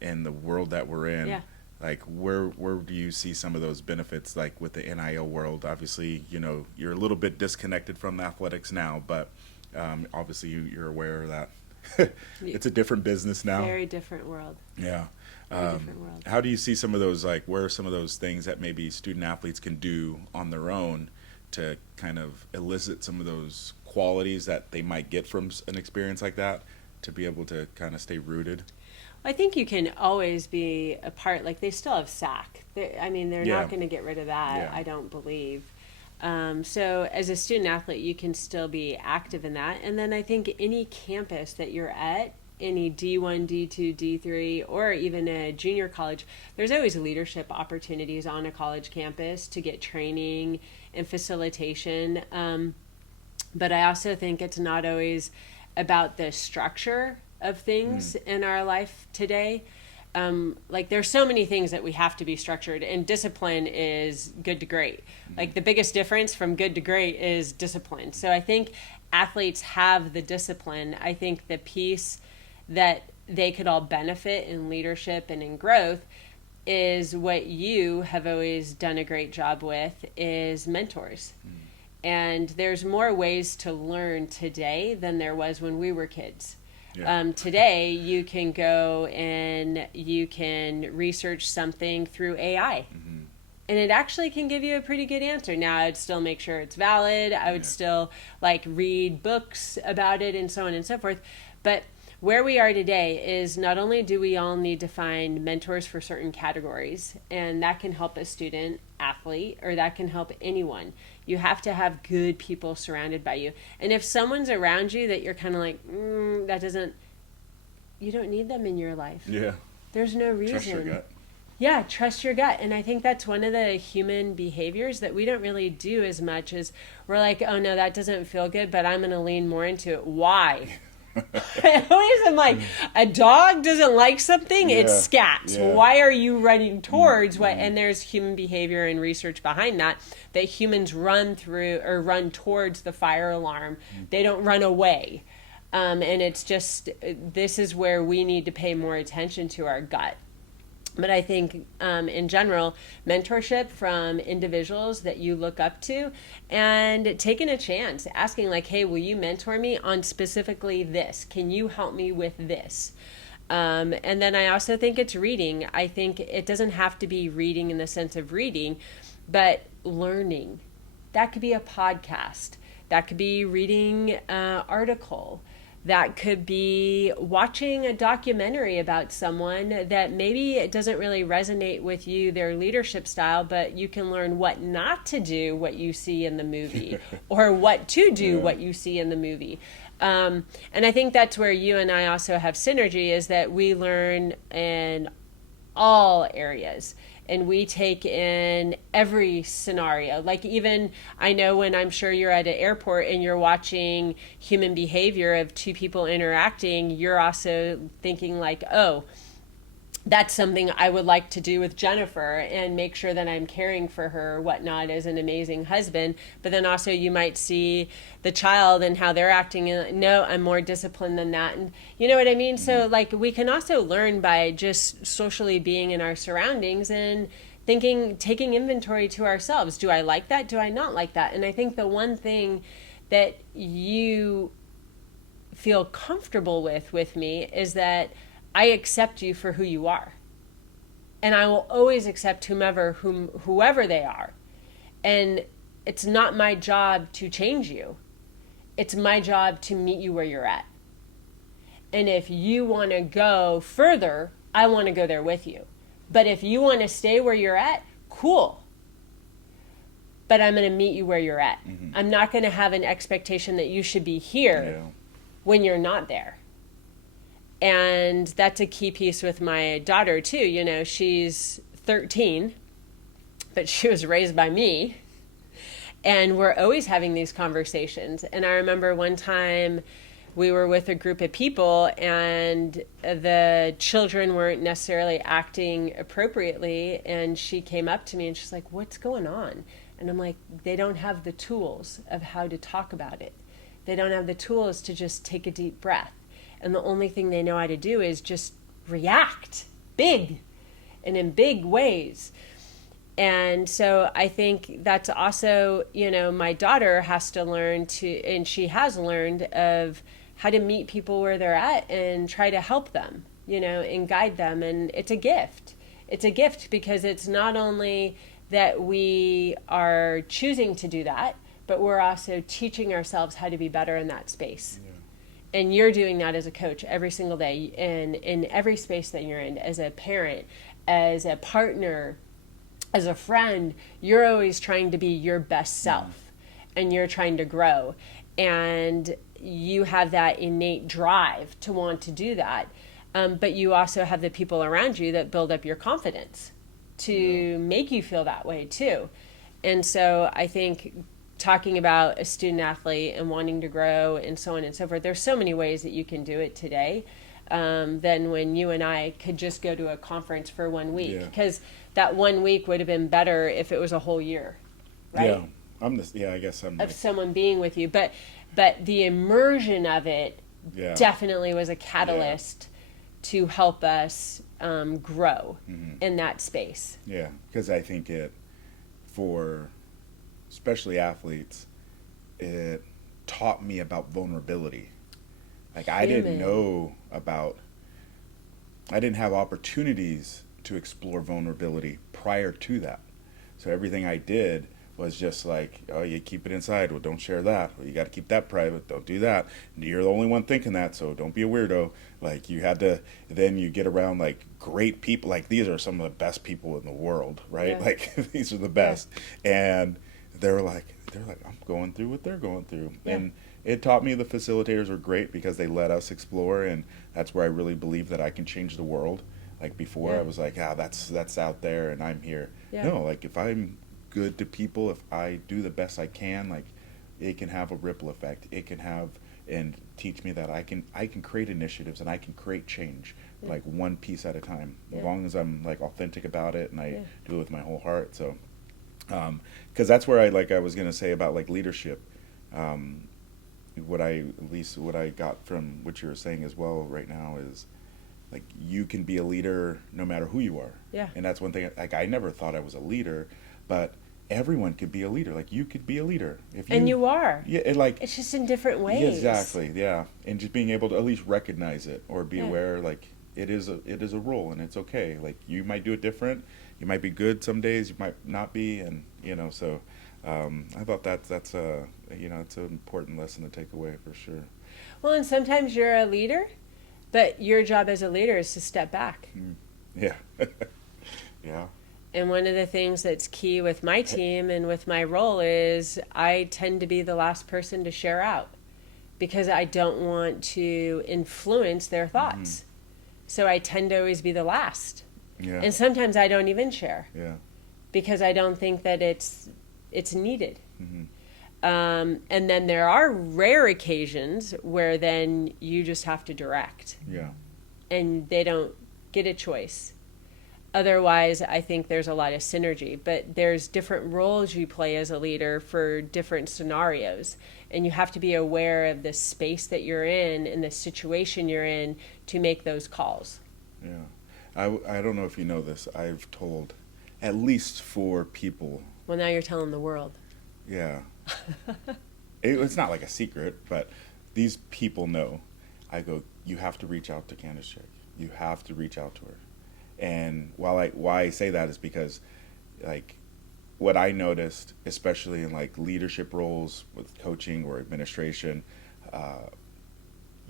in the world that we're in, Yeah. like where do you see some of those benefits, like with the NIL world? Obviously, you're a little bit disconnected from athletics now, but obviously you're aware that it's a different business now. Very different world. Yeah. Very different world. How do you see some of those, like, where are some of those things that maybe student athletes can do on their own to kind of elicit some of those qualities that they might get from an experience like that, to be able to kind of stay rooted? I think you can always be a part, like they still have SAC. They're Yeah. not going to get rid of that, Yeah. I don't believe. So as a student athlete, you can still be active in that. And then I think any campus that you're at, any D1, D2, D3, or even a junior college, there's always leadership opportunities on a college campus to get training and facilitation. But I also think it's not always about the structure of things in our life today. Like there's so many things that we have to be structured, and discipline is good to great. Like the biggest difference from good to great is discipline. So I think athletes have the discipline. I think the piece that they could all benefit in leadership and in growth is what you have always done a great job with, is mentors. And there's more ways to learn today than there was when we were kids. Yeah. Today, you can go and you can research something through AI. And it actually can give you a pretty good answer. Now, I'd still make sure it's valid. I would still read books about it and so on and so forth. But where we are today is not only do we all need to find mentors for certain categories, and that can help a student athlete, or that can help anyone. You have to have good people surrounded by you. And if someone's around you that you're kind of like, you don't need them in your life. Yeah. There's no reason. Trust your gut. Yeah, trust your gut. And I think that's one of the human behaviors that we don't really do as much as we're like, oh no, that doesn't feel good, but I'm going to lean more into it. Why? I always am like, a dog doesn't like something, it scats. Yeah. Why are you running towards what? And there's human behavior and research behind that humans run through or run towards the fire alarm. They don't run away. And it's just, this is where we need to pay more attention to our gut. But I think in general, mentorship from individuals that you look up to, and taking a chance, asking like, hey, will you mentor me on specifically this? Can you help me with this? And then I also think it's reading. I think it doesn't have to be reading in the sense of reading, but learning. That could be a podcast. That could be reading an article. That could be watching a documentary about someone that maybe it doesn't really resonate with you, their leadership style, but you can learn what not to do, what you see in the movie, or what to do, what you see in the movie. And I think that's where you and I also have synergy, is that we learn in all areas. And we take in every scenario. Like even, I know when I'm sure you're at an airport and you're watching human behavior of two people interacting, you're also thinking like, oh, that's something I would like to do with Jennifer, and make sure that I'm caring for her or whatnot as an amazing husband. But then also you might see the child and how they're acting, and no, I'm more disciplined than that. And you know what I mean? So like we can also learn by just socially being in our surroundings and taking inventory to ourselves. Do I like that? Do I not like that? And I think the one thing that you feel comfortable with me is that I accept you for who you are. And I will always accept whoever they are. And it's not my job to change you. It's my job to meet you where you're at. And if you want to go further, I want to go there with you. But if you want to stay where you're at, cool. But I'm going to meet you where you're at. I'm not going to have an expectation that you should be here when you're not there. And that's a key piece with my daughter too. You know, she's 13, but she was raised by me. And we're always having these conversations. And I remember one time we were with a group of people and the children weren't necessarily acting appropriately. And she came up to me and she's like, what's going on? And I'm like, they don't have the tools of how to talk about it. They don't have the tools to just take a deep breath. And the only thing they know how to do is just react big and in big ways. And so I think that's also, my daughter has to learn to, and she has learned of how to meet people where they're at and try to help them, and guide them. And it's a gift. It's a gift because it's not only that we are choosing to do that, but we're also teaching ourselves how to be better in that space. Yeah. And you're doing that as a coach every single day in every space that you're in, as a parent, as a partner, as a friend. You're always trying to be your best self, and you're trying to grow. And you have that innate drive to want to do that. But you also have the people around you that build up your confidence to make you feel that way too. And so I think talking about a student athlete and wanting to grow and so on and so forth, there's so many ways that you can do it today than when you and I could just go to a conference for 1 week. Because that 1 week would have been better if it was a whole year, right? Yeah, I guess I'm of someone being with you. But the immersion of it definitely was a catalyst to help us grow in that space. Yeah, because I think for especially athletes, it taught me about vulnerability. Like I didn't have opportunities to explore vulnerability prior to that. So everything I did was just like, oh, you keep it inside. Well, don't share that. Well, you got to keep that private. Don't do that. You're the only one thinking that, so don't be a weirdo. Like you had to, then you get around like great people. Like these are some of the best people in the world, right? Yeah. Like these are the best. Yeah. And they're like, I'm going through what they're going through. Yeah. And it taught me the facilitators were great because they let us explore, and that's where I really believe that I can change the world. Like before I was like, that's out there and I'm here. Yeah. No, like if I'm good to people, if I do the best I can, like it can have a ripple effect. It can have and teach me that I can create initiatives and I can create change, like one piece at a time, as long as I'm like authentic about it and I do it with my whole heart. So because that's where I was going to say about like leadership, what I got from what you were saying as well right now is like you can be a leader no matter who you are. Yeah. And that's one thing, like I never thought I was a leader, but everyone could be a leader. Like you could be a leader and you are. Yeah, and like it's just in different ways. Yeah, exactly. Yeah, and just being able to at least recognize it or be aware, like it is a role and it's okay. Like you might do it different. You might be good some days. You might not be, and so I thought that's it's an important lesson to take away for sure. Well, and sometimes you're a leader, but your job as a leader is to step back. Yeah. Yeah. And one of the things that's key with my team and with my role is I tend to be the last person to share out because I don't want to influence their thoughts. So I tend to always be the last. Yeah. And sometimes I don't even share. Yeah. Because I don't think that it's needed. And then there are rare occasions where then you just have to direct. Yeah. And they don't get a choice. Otherwise, I think there's a lot of synergy, but there's different roles you play as a leader for different scenarios. And you have to be aware of the space that you're in and the situation you're in to make those calls. Yeah. I don't know if you know this. I've told at least 4 people. Well, now you're telling the world. Yeah. It's not like a secret, but these people know. I go, you have to reach out to Candice Chick. You have to reach out to her. And why I say that is because, like, what I noticed, especially in like leadership roles with coaching or administration,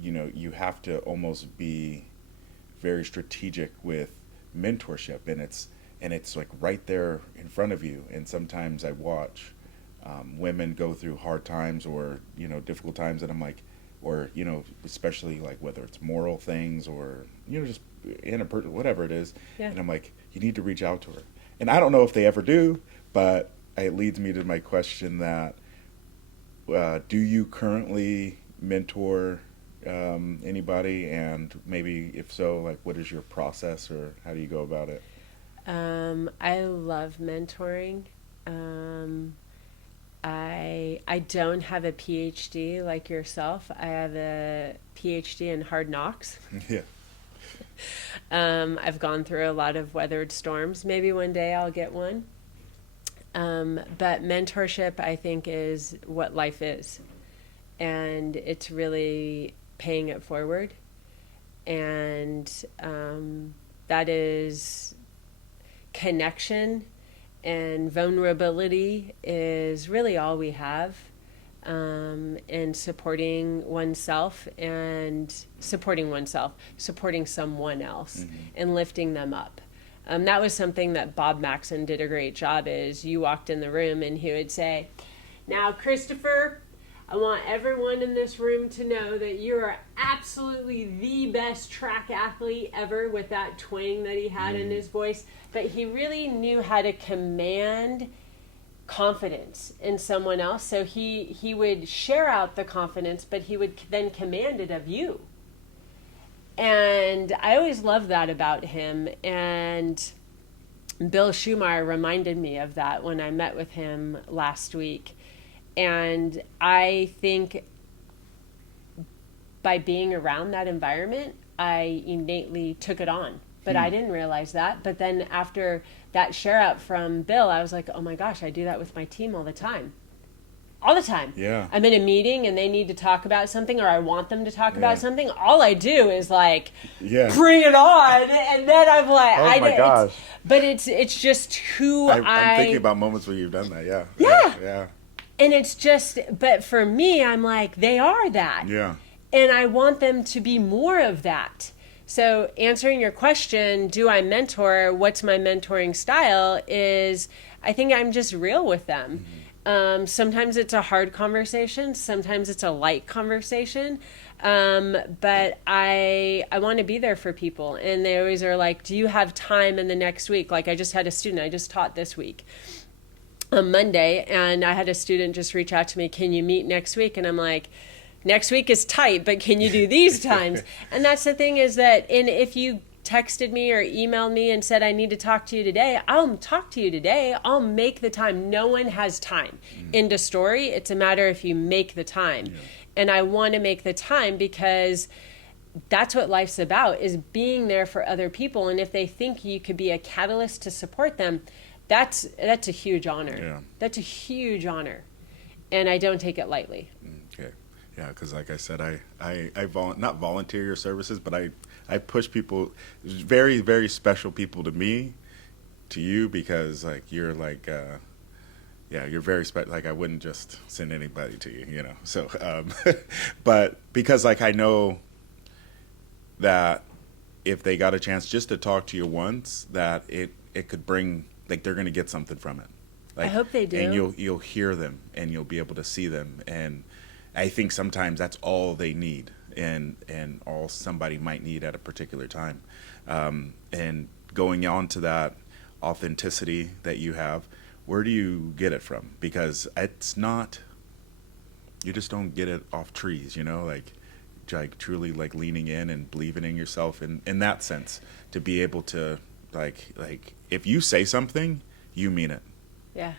you have to almost be very strategic with mentorship, and it's like right there in front of you. And sometimes I watch women go through hard times or difficult times, and I'm like, or especially like whether it's moral things or just whatever it is, and I'm like, you need to reach out to her. And I don't know if they ever do, but it leads me to my question that do you currently mentor anybody, and maybe if so, like what is your process or how do you go about it? I don't have a PhD like yourself. I have a PhD in hard knocks. Yeah. I've gone through a lot of weathered storms. Maybe one day I'll get one. But mentorship, I think, is what life is. And it's really paying it forward. And that is connection, and vulnerability is really all we have. And supporting oneself, supporting someone else, and lifting them up. That was something that Bob Maxon did a great job. Is you walked in the room and he would say, "Now, Christopher, I want everyone in this room to know that you are absolutely the best track athlete ever," with that twang that he had in his voice. But he really knew how to command confidence in someone else. So he would share out the confidence, but he would then command it of you. And I always loved that about him. And Bill Schumacher reminded me of that when I met with him last week. And I think by being around that environment, I innately took it on. But I didn't realize that. But then after that share out from Bill, I was like, oh my gosh, I do that with my team all the time. All the time. Yeah. I'm in a meeting and they need to talk about something, or I want them to talk about something. All I do is like, bring it on. And then I'm like, oh my gosh. But it's just who I'm thinking about moments where you've done that. Yeah. Yeah. And it's just, but for me, I'm like, they are that. Yeah. And I want them to be more of that. So answering your question, do I mentor? What's my mentoring style? Is I think I'm just real with them. Sometimes it's a hard conversation. Sometimes it's a light conversation. But I want to be there for people. And they always are like, do you have time in the next week? Like I just had a student I just taught this week on Monday. And I had a student just reach out to me, can you meet next week? And I'm like, next week is tight, but can you do these times? And that's the thing is that, and if you texted me or emailed me and said, I need to talk to you today, I'll talk to you today. I'll make the time. No one has time. End of story. It's a matter if you make the time. Yeah. And I want to make the time because that's what life's about, is being there for other people. And if they think you could be a catalyst to support them, that's a huge honor. Yeah. That's a huge honor. And I don't take it lightly. Okay. Yeah, because like I said, I not volunteer your services, but I push people, very, very special people to me, to you, because like you're like, you're very special. Like I wouldn't just send anybody to you, you know. So, but because like I know that if they got a chance just to talk to you once, that it could bring, like they're going to get something from it. Like, I hope they do. And you'll hear them and you'll be able to see them. And I think sometimes that's all they need, and all somebody might need at a particular time. And going on to that authenticity that you have, where do you get it from? Because it's not, you just don't get it off trees, you know, like truly like leaning in and believing in yourself in that sense, to be able to like if you say something, you mean it. Yeah.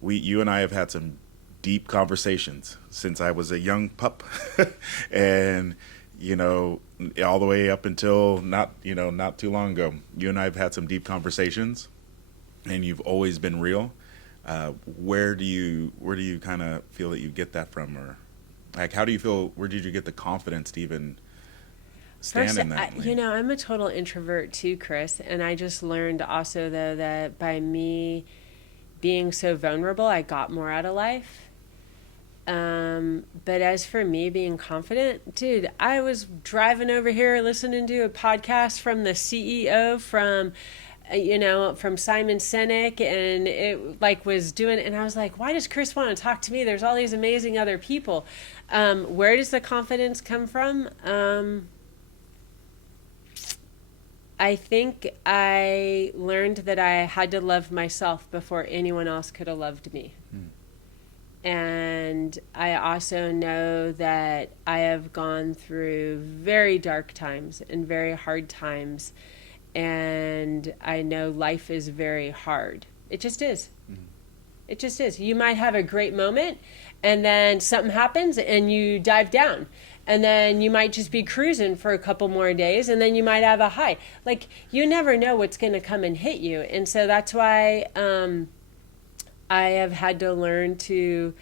You and I have had some deep conversations since I was a young pup, and you know, all the way up until not too long ago. You and I have had some deep conversations, and you've always been real. Where do you kind of feel that you get that from, or like how do you feel? Where did you get the confidence to even stand in that? You know, I'm a total introvert too, Chris, and I just learned also though that by me being so vulnerable, I got more out of life. But as for me being confident, dude, I was driving over here listening to a podcast from the CEO from Simon Sinek, and it like was doing, and I was like, why does Chris want to talk to me? There's all these amazing other people. Where does the confidence come from? I think I learned that I had to love myself before anyone else could have loved me. And I also know that I have gone through very dark times and very hard times. And I know life is very hard. It just is. It just is. You might have a great moment, and then something happens and you dive down. And then you might just be cruising for a couple more days, and then you might have a high. Like, you never know what's going to come and hit you. And so that's why I have had to learn to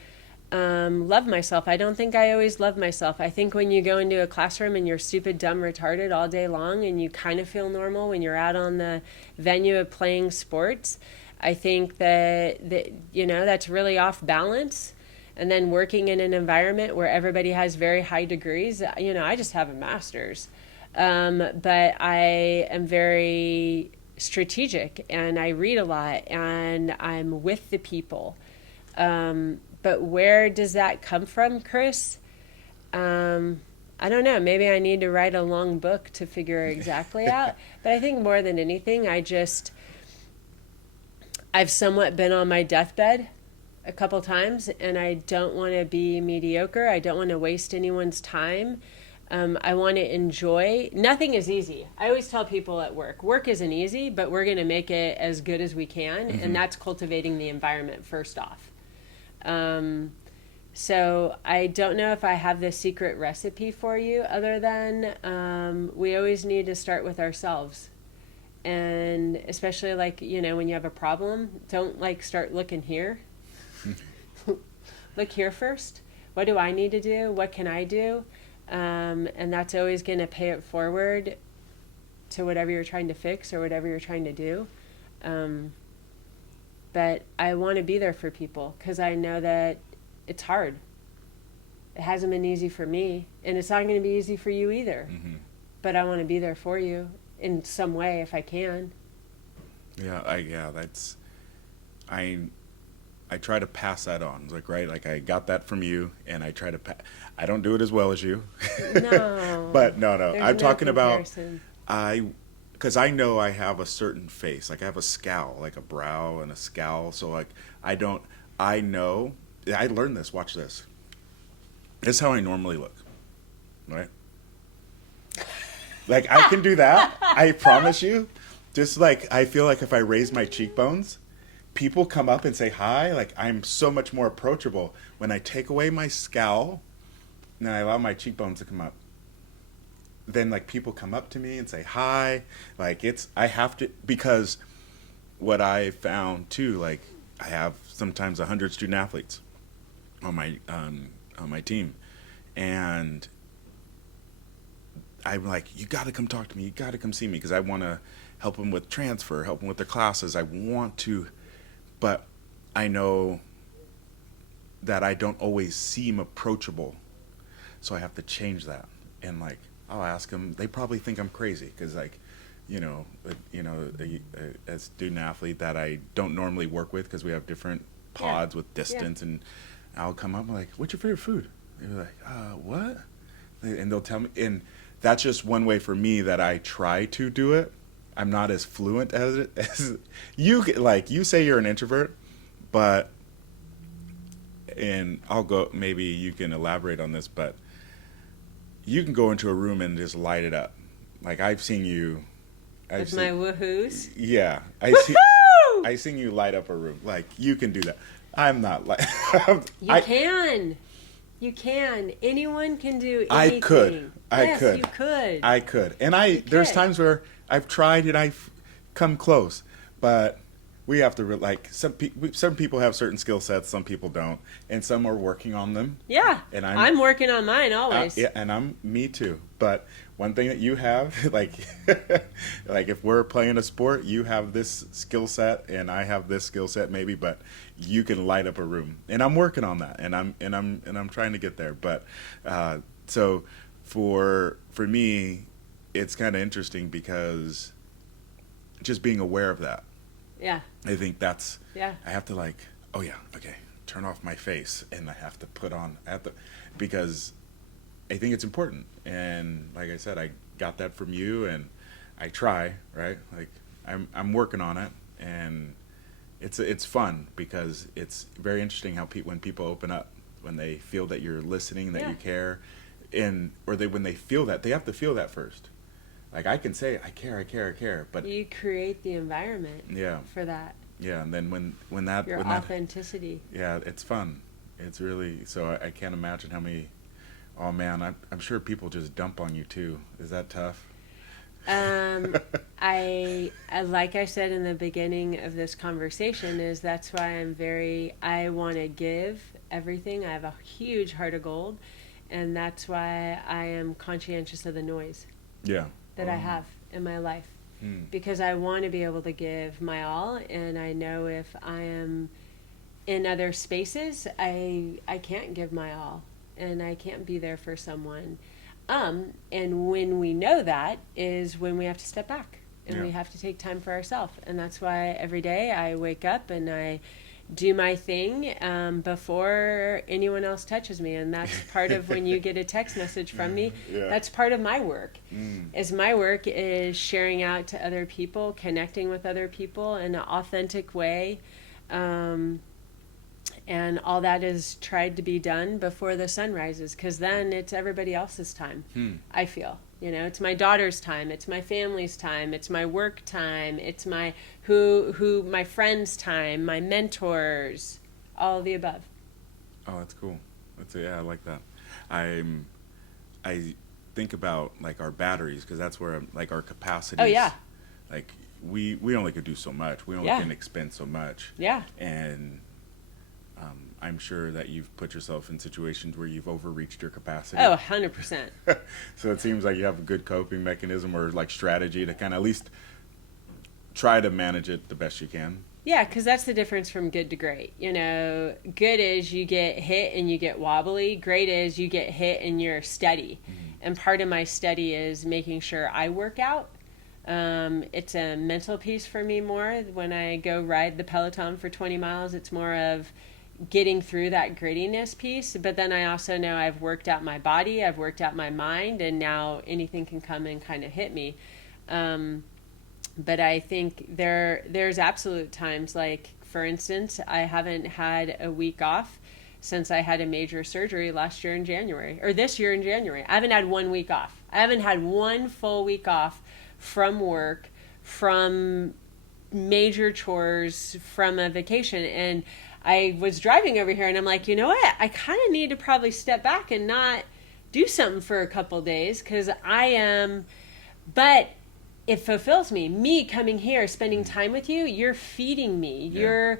love myself. I don't think I always love myself. I think when you go into a classroom and you're stupid, dumb, retarded all day long, and you kind of feel normal when you're out on the venue of playing sports, I think that that's really off balance. And then working in an environment where everybody has very high degrees, I just have a master's. But I am very strategic, and I read a lot, and I'm with the people. But where does that come from, Chris? I don't know. Maybe I need to write a long book to figure exactly out. But I think more than anything, I've somewhat been on my deathbed a couple times, and I don't want to be mediocre. I don't want to waste anyone's time. I want to enjoy. Nothing is easy. I always tell people at work isn't easy, but we're going to make it as good as we can, and that's cultivating the environment first off. So I don't know if I have the secret recipe for you, other than we always need to start with ourselves. And especially when you have a problem, don't start looking here. Look here first. What do I need to do? What can I do? And that's always going to pay it forward to whatever you're trying to fix or whatever you're trying to do. But I want to be there for people because I know that it's hard. It hasn't been easy for me, and it's not going to be easy for you either. But I want to be there for you in some way if I can. I try to pass that on. I got that from you, and I try to I don't do it as well as you. No. But no. I'm talking comparison. because I know I have a certain face. I have a scowl, like a brow and a scowl. So I know, I learned this, watch this. This is how I normally look, right? I can do that, I promise you. Just I feel like if I raise my cheekbones, people come up and say hi. I'm so much more approachable when I take away my scowl and I allow my cheekbones to come up. Then people come up to me and say hi. I have to, because what I found too, I have sometimes 100 student athletes on my team, and I'm you got to come talk to me. You got to come see me because I want to help them with transfer, help them with their classes. I want to, but I know that I don't always seem approachable, so I have to change that. And I'll ask them. They probably think I'm crazy because a student athlete that I don't normally work with because we have different pods with distance, and I'll come up and what's your favorite food? They're what? And they'll tell me, and that's just one way for me that I try to do it. I'm not as fluent as you. You say you're an introvert, but, and I'll go, maybe you can elaborate on this, but you can go into a room and just light it up. I've seen you. With my woohoos? Yeah. I've seen you light up a room. You can do that. I'm not You can. Anyone can do anything. I could. You could. I could. And there's times where I've tried and I've come close, but we have to some people have certain skill sets, some people don't, and some are working on them. Yeah. And I'm working on mine always. Yeah, and me too. But one thing that you have, if we're playing a sport, you have this skill set and I have this skill set maybe, but you can light up a room. And I'm working on that, and I'm trying to get there. But so for me, it's kind of interesting because just being aware of that. Yeah. I think that's, yeah. I have to oh yeah, okay, turn off my face, and I have to put on, because I think it's important. And like I said, I got that from you, and I try, right? I'm working on it, and it's fun because it's very interesting how when people open up, when they feel that you're listening, that you care, when they feel that, they have to feel that first. I can say I care, but you create the environment for that. Yeah, and then when that Your when that authenticity. yeah, it's fun. It's really so I can't imagine how many. Oh man, I'm sure people just dump on you too. Is that tough? Um, I like I said in the beginning of this conversation is that's why I want to give everything. I have a huge heart of gold, and that's why I am conscientious of the noise Yeah. that I have in my life, Hmm. because I want to be able to give my all, and I know if I am in other spaces, I can't give my all, and I can't be there for someone. And when we know that is when we have to step back and we Yeah. have to take time for ourselves. And that's why every day I wake up and I do my thing before anyone else touches me. And that's part of when you get a text message from me. Yeah. That's part of my work. Mm. Is my work is sharing out to other people, connecting with other people in an authentic way. And all that is tried to be done before the sun rises, because then it's everybody else's time. I feel, it's my daughter's time, it's my family's time, it's my work time, it's my my friends' time, my mentors, all of the above. Oh, that's cool. Yeah, I like that. I think about like our batteries because that's where like our capacities. Oh yeah. Like we only could do so much. We only Yeah. can expend so much. Yeah. And I'm sure that you've put yourself in situations where you've overreached your capacity. Oh, 100%. So it seems like you have a good coping mechanism or like strategy to kind of at least try to manage it the best you can. Yeah, because that's the difference from good to great. Good is you get hit and you get wobbly. Great is you get hit and you're steady. And part of my steady is making sure I work out. It's a mental piece for me more. When I go ride the Peloton for 20 miles, it's more of getting through that grittiness piece. But then I also know I've worked out my body, I've worked out my mind, and now anything can come and kind of hit me. But I think there's absolute times, like for instance, I haven't had a week off since I had a major surgery last year in January, or this year in January. I haven't had 1 week off. I haven't had one full week off from work, from major chores, from a vacation. And I was driving over here and I'm like, you know what? I kind of need to probably step back and not do something for a couple days, because but it fulfills me. Me coming here, spending time with you, you're feeding me. Yeah.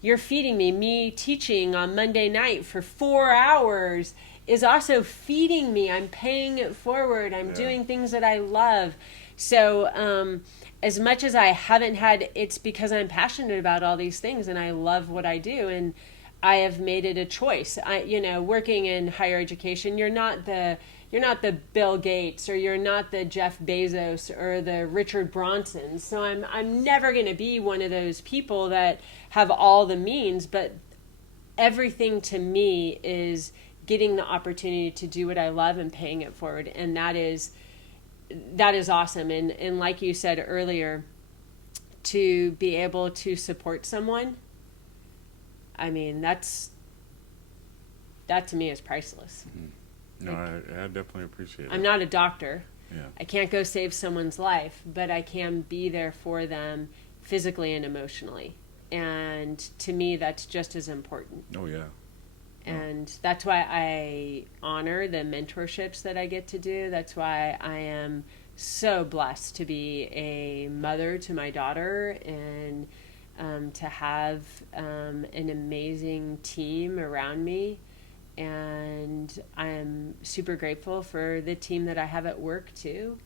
You're feeding me. Me teaching on Monday night for 4 hours is also feeding me. I'm paying it forward. I'm doing things that I love. So as much as I haven't had, it's because I'm passionate about all these things and I love what I do, and I have made it a choice. Working in higher education, you're not the Bill Gates, or you're not the Jeff Bezos or the Richard Branson. So I'm never going to be one of those people that have all the means, but everything to me is getting the opportunity to do what I love and paying it forward, and that is awesome. And like you said earlier, to be able to support someone, I mean, that to me is priceless. No, I definitely appreciate it. I'm not a doctor. Yeah. I can't go save someone's life, but I can be there for them physically and emotionally. And to me, that's just as important. Oh, yeah. And that's why I honor the mentorships that I get to do. That's why I am so blessed to be a mother to my daughter, and to have an amazing team around me. And I'm super grateful for the team that I have at work too,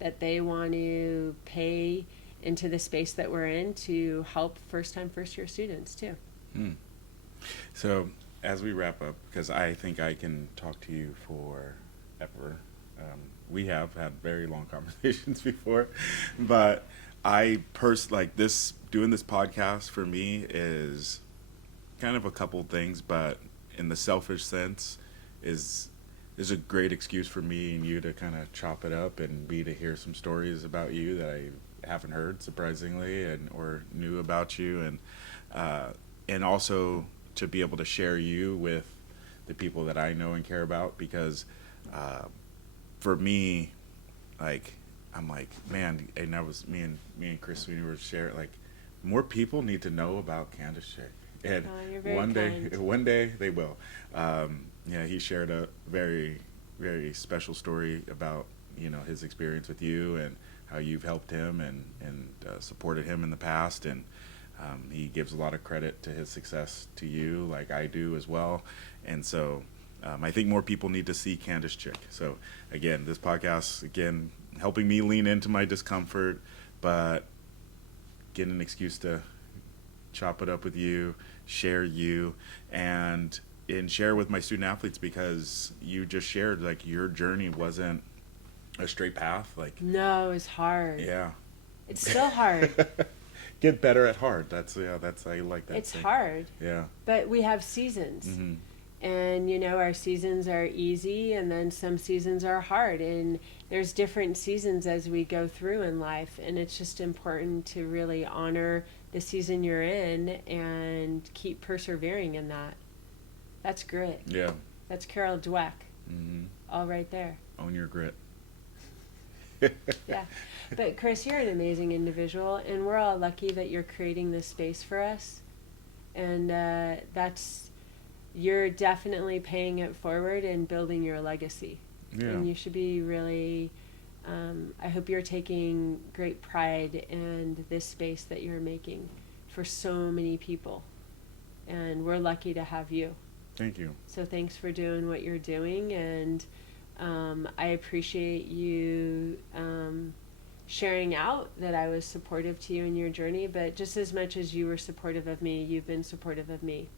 that they want to pay into the space that we're in to help first year students too. So as we wrap up, because I think I can talk to you forever. We have had very long conversations before, but doing this podcast for me is kind of a couple things, but in the selfish sense is a great excuse for me and you to kind of chop it up, and me to hear some stories about you that I haven't heard, surprisingly, or knew about you, and also to be able to share you with the people that I know and care about, because for me, like, I'm like, man, and that was me and Chris, we were sharing, like, more people need to know about Candice Chick. And Oh, you're very one day, kind. one day they will. Yeah, he shared a very, very special story about, his experience with you and how you've helped him and supported him in the past. And he gives a lot of credit to his success to you, like I do as well. And so I think more people need to see Candice Chick. So again, this podcast, again, helping me lean into my discomfort, but getting an excuse to chop it up with you, share you, and share with my student athletes, because you just shared, like, your journey wasn't a straight path. Like, No, it's hard. yeah. It's still hard. Get better at hard. That's I like that. It's saying. hard. Yeah. But we have seasons. Mm-hmm. And, our seasons are easy, and then some seasons are hard. And there's different seasons as we go through in life. And it's just important to really honor the season you're in and keep persevering in that. That's grit. Yeah. That's Carol Dweck. Mm-hmm. All right there. Own your grit. Yeah. But Chris, you're an amazing individual, and we're all lucky that you're creating this space for us. And you're definitely paying it forward and building your legacy. Yeah. And you should be really, I hope you're taking great pride in this space that you're making for so many people. And we're lucky to have you. Thank you. So thanks for doing what you're doing, and I appreciate you sharing out that I was supportive to you in your journey, but just as much as you were supportive of me, you've been supportive of me.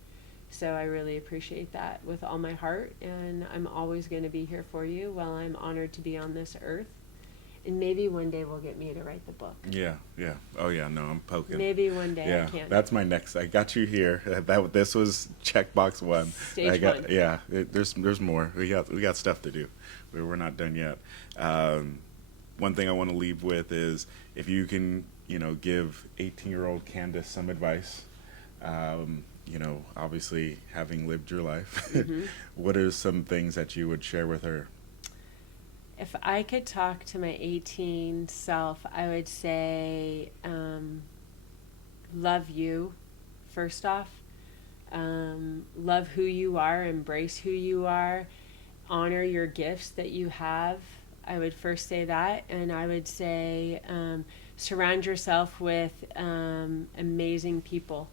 So I really appreciate that with all my heart, and I'm always going to be here for you while I'm honored to be on this earth. And maybe one day we'll get me to write the book. Yeah, yeah. Oh, yeah, no, I'm poking. Maybe one day Yeah, I can. that's my next. I got you here. This was checkbox one. Stage one. Yeah, there's more. We got stuff to do. We're not done yet. One thing I want to leave with is, if you can, give 18-year-old Candice some advice. Obviously having lived your life, Mm-hmm. what are some things that you would share with her? If I could talk to my 18 self, I would say, love you, first off. Love who you are, embrace who you are, honor your gifts that you have. I would first say that. And I would say, surround yourself with amazing people,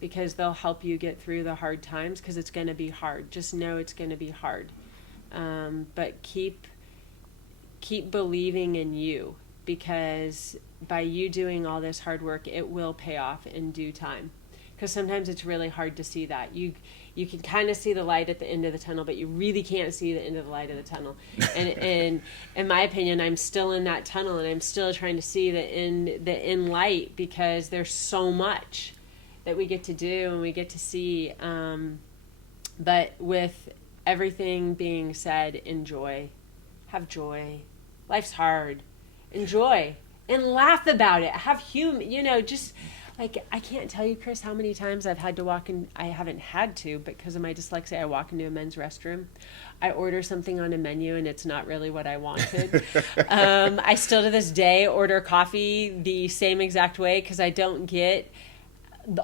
because they'll help you get through the hard times, because it's going to be hard. Just know it's going to be hard. But keep believing in you, because by you doing all this hard work, it will pay off in due time. Because sometimes it's really hard to see that. You can kind of see the light at the end of the tunnel, but you really can't see the end of the light of the tunnel. And in my opinion, I'm still in that tunnel, and I'm still trying to see the end light, because there's so much that we get to do and we get to see. But with everything being said, enjoy. Have joy. Life's hard. Enjoy. And laugh about it. Have humor, just like, I can't tell you, Chris, how many times I've had to walk in. I haven't had to, but because of my dyslexia, I walk into a men's restroom. I order something on a menu and it's not really what I wanted. I still to this day order coffee the same exact way, because I don't get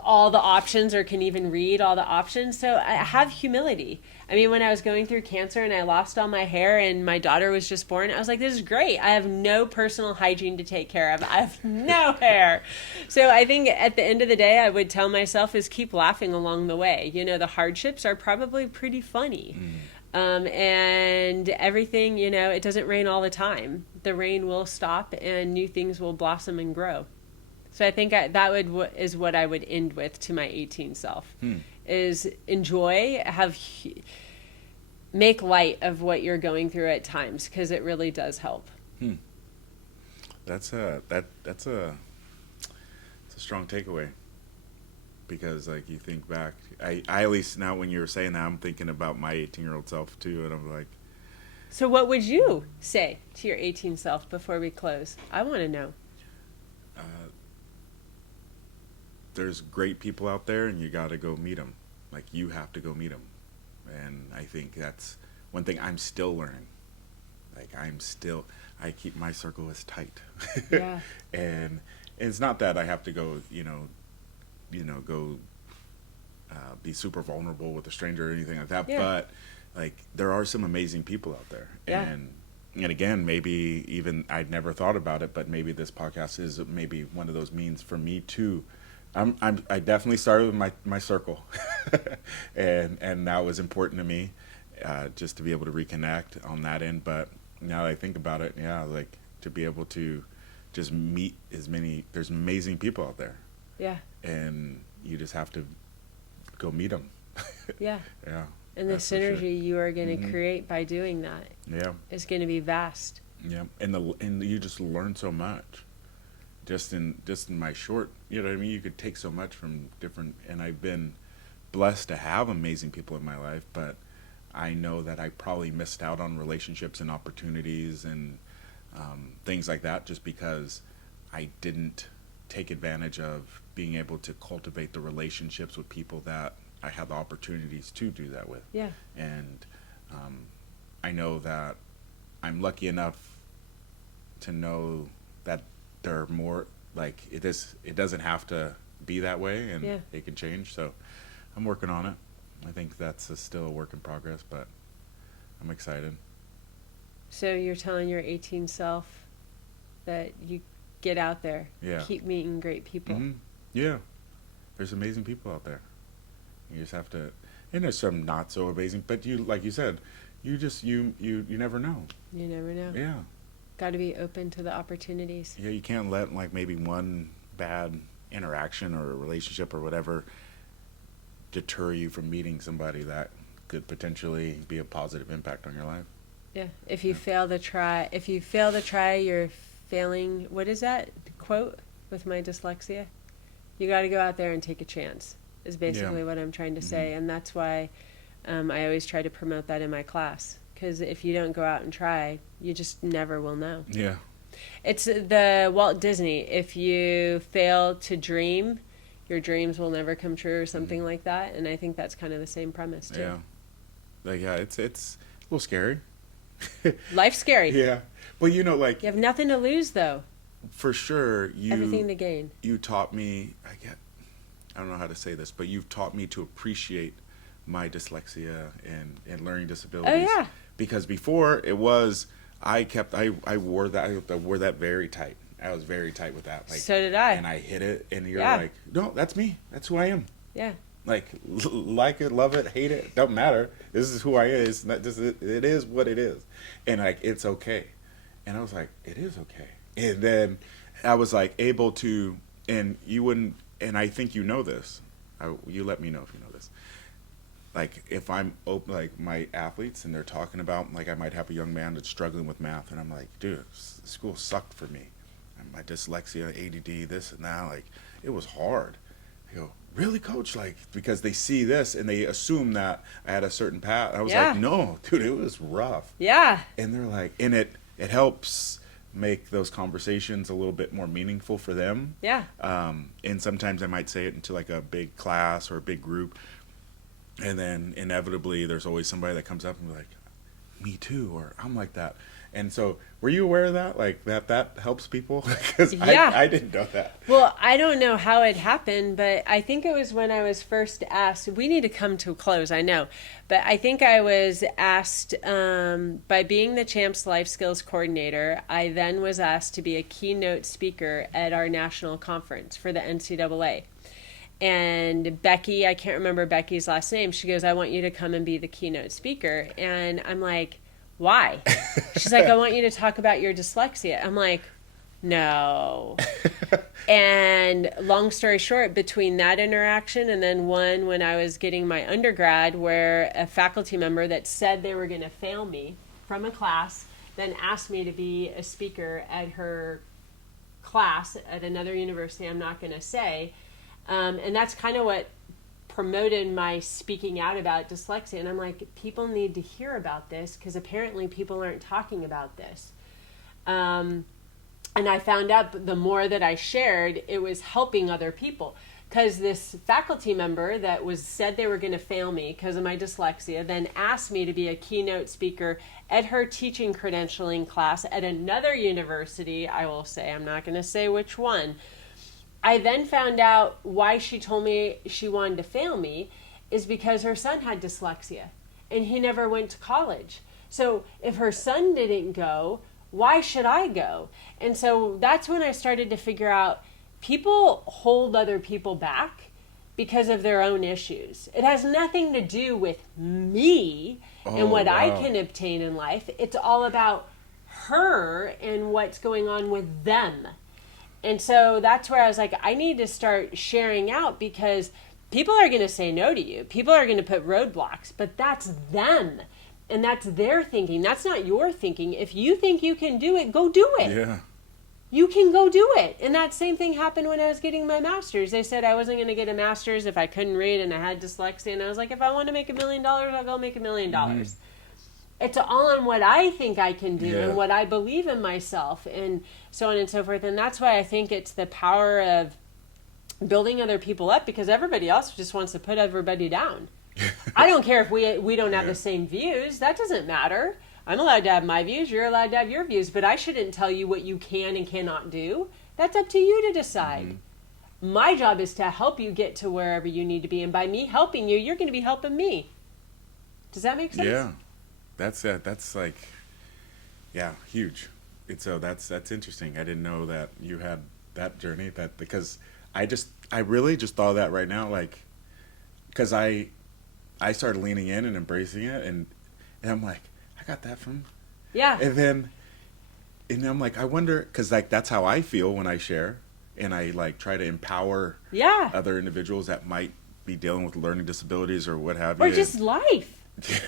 all the options or can even read all the options. So I have humility. I mean, when I was going through cancer and I lost all my hair and my daughter was just born, I was like, this is great. I have no personal hygiene to take care of. I have no hair. So I think at the end of the day, I would tell myself is keep laughing along the way. The hardships are probably pretty funny. And everything, it doesn't rain all the time. The rain will stop and new things will blossom and grow. So I think that is what I would end with to my 18 self, is enjoy, make light of what you're going through at times, because it really does help. That's a strong takeaway, because like you think back, I at least now when you were saying that, I'm thinking about my 18-year-old self too, and I'm like, so what would you say to your 18 self before we close? I want to know. There's great people out there, and you got to go meet them. Like, you have to go meet them. And I think that's one thing I'm still learning. Like, I keep my circle as tight. Yeah. And it's not that I have to go, go be super vulnerable with a stranger or anything like that. Yeah. But like there are some amazing people out there. Yeah. And again, maybe even I'd never thought about it, but maybe this podcast is maybe one of those means for me too. I definitely started with my circle, and that was important to me, just to be able to reconnect on that end. But now that I think about it, yeah, like to be able to just meet there's amazing people out there. Yeah. And you just have to go meet them. Yeah. Yeah. And the synergy you are going to create by doing that is going to be vast. Yeah. And you just learn so much. Just in my short, you know what I mean? You could take so much from different, and I've been blessed to have amazing people in my life, but I know that I probably missed out on relationships and opportunities and things like that just because I didn't take advantage of being able to cultivate the relationships with people that I had the opportunities to do that with. Yeah. And I know that I'm lucky enough to know that there are more, like it doesn't have to be that way, and it can change. So I'm working on it. I think that's still a work in progress, but I'm excited. So you're telling your 18 self that you get out there, keep meeting great people. Mm-hmm. Yeah, there's amazing people out there. You just have to, and there's some not so amazing, but you, like you said, you never know. You never know. Yeah. Got to be open to the opportunities. Yeah, you can't let like maybe one bad interaction or a relationship or whatever deter you from meeting somebody that could potentially be a positive impact on your life. Yeah. If you fail to try, you're failing. What is that quote with my dyslexia? You got to go out there and take a chance, is basically what I'm trying to say. And that's why I always try to promote that in my class. Because if you don't go out and try, you just never will know. Yeah. It's the Walt Disney. If you fail to dream, your dreams will never come true, or something like that. And I think that's kind of the same premise too. Yeah. Like it's a little scary. Life's scary. Yeah. But like you have nothing to lose though. For sure, everything to gain. You taught me. I don't know how to say this, but you've taught me to appreciate my dyslexia and learning disabilities. Oh yeah. Because before it was, I wore that very tight. I was very tight with that. Like, so did I. And I hit it, and you're like, no, that's me. That's who I am. Yeah. Like, like it, love it, hate it, don't matter. This is who I am. It's not just, it is what it is, and like it's okay. And I was like, it is okay. And then I was like able to, and you wouldn't, and I think you know this. You let me know if you know this. Like if I'm open, like my athletes, and they're talking about, like I might have a young man that's struggling with math, and I'm like, dude, school sucked for me. And my dyslexia, ADD, this and that, like it was hard. They go, really, coach? Like, because they see this and they assume that I had a certain path. I was like, no, dude, it was rough. Yeah. And they're like, and it helps make those conversations a little bit more meaningful for them. Yeah. And sometimes I might say it into like a big class or a big group. And then inevitably there's always somebody that comes up and be like, me too, or I'm like that. And so were you aware of that? Like that helps people? Because I didn't know that. Well, I don't know how it happened, but I think it was when I was first asked. We need to come to a close, I know. But I think I was asked, by being the Champs Life Skills Coordinator, I then was asked to be a keynote speaker at our national conference for the NCAA. And Becky, I can't remember Becky's last name, she goes, I want you to come and be the keynote speaker. And I'm like, why? She's like, I want you to talk about your dyslexia. I'm like, no. And long story short, between that interaction and then one when I was getting my undergrad, where a faculty member that said they were going to fail me from a class then asked me to be a speaker at her class at another university I'm not going to say. And that's kind of what promoted my speaking out about dyslexia. And I'm like, people need to hear about this because apparently people aren't talking about this. And I found out the more that I shared, it was helping other people. Because this faculty member that said they were going to fail me because of my dyslexia then asked me to be a keynote speaker at her teaching credentialing class at another university. I will say, I'm not going to say which one. I then found out why she told me she wanted to fail me is because her son had dyslexia and he never went to college. So if her son didn't go, why should I go? And so that's when I started to figure out people hold other people back because of their own issues. It has nothing to do with me and what I can obtain in life. It's all about her and what's going on with them. And so that's where I was like, I need to start sharing out because people are going to say no to you. People are going to put roadblocks, but that's them. And that's their thinking. That's not your thinking. If you think you can do it, go do it. Yeah. You can go do it. And that same thing happened when I was getting my master's. They said I wasn't going to get a master's if I couldn't read and I had dyslexia. And I was like, if I want to make $1 million, I'll go make $1 million. It's all on what I think I can do and what I believe in myself and so on and so forth. And that's why I think it's the power of building other people up, because everybody else just wants to put everybody down. I don't care if we don't have the same views. That doesn't matter. I'm allowed to have my views. You're allowed to have your views. But I shouldn't tell you what you can and cannot do. That's up to you to decide. My job is to help you get to wherever you need to be. And by me helping you, you're going to be helping me. Does that make sense? Yeah. That's like, yeah, huge. That's interesting. I didn't know that you had that journey, because I really just thought of that right now, like, because I started leaning in and embracing it, and I'm like, I got that from, and then I'm like, I wonder, because like that's how I feel when I share, and I like try to empower other individuals that might be dealing with learning disabilities or what have you, or just life.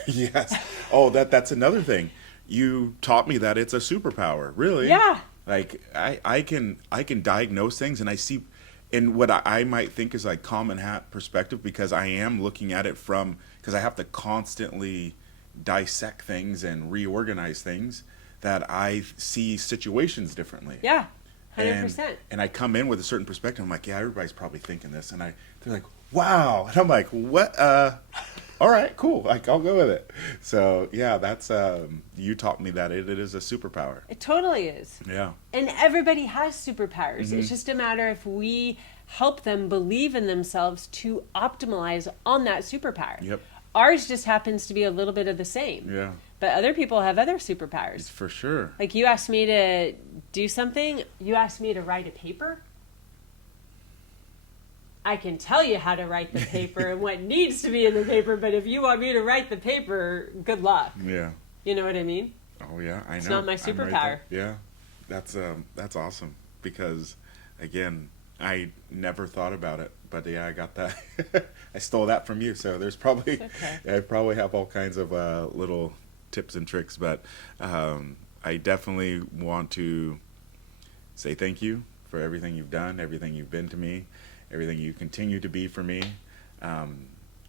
Yes. Oh, that's another thing. You taught me that it's a superpower, really. Yeah. Like I can diagnose things, and I see, and what I might think is like common hat perspective, because I am looking at it because I have to constantly dissect things and reorganize things, that I see situations differently. Yeah. 100%. And I come in with a certain perspective. I'm like, yeah, everybody's probably thinking this, and they're like, wow, and I'm like, what? All right, cool. Like, I'll go with it. So, yeah, that's, you taught me that it is a superpower. It totally is. Yeah. And everybody has superpowers. It's just a matter if we help them believe in themselves to optimize on that superpower. Yep. Ours just happens to be a little bit of the same. Yeah. But other people have other superpowers. For sure. Like, you asked me to do something. You asked me to write a paper. I can tell you how to write the paper and what needs to be in the paper, but if you want me to write the paper, good luck. Yeah. You know what I mean? Oh yeah, I know. It's not my superpower. Right, yeah. That's awesome, because again, I never thought about it, but yeah, I got that. I stole that from you, so there's probably I probably have all kinds of little tips and tricks, but I definitely want to say thank you for everything you've done, everything you've been to me, everything you continue to be for me.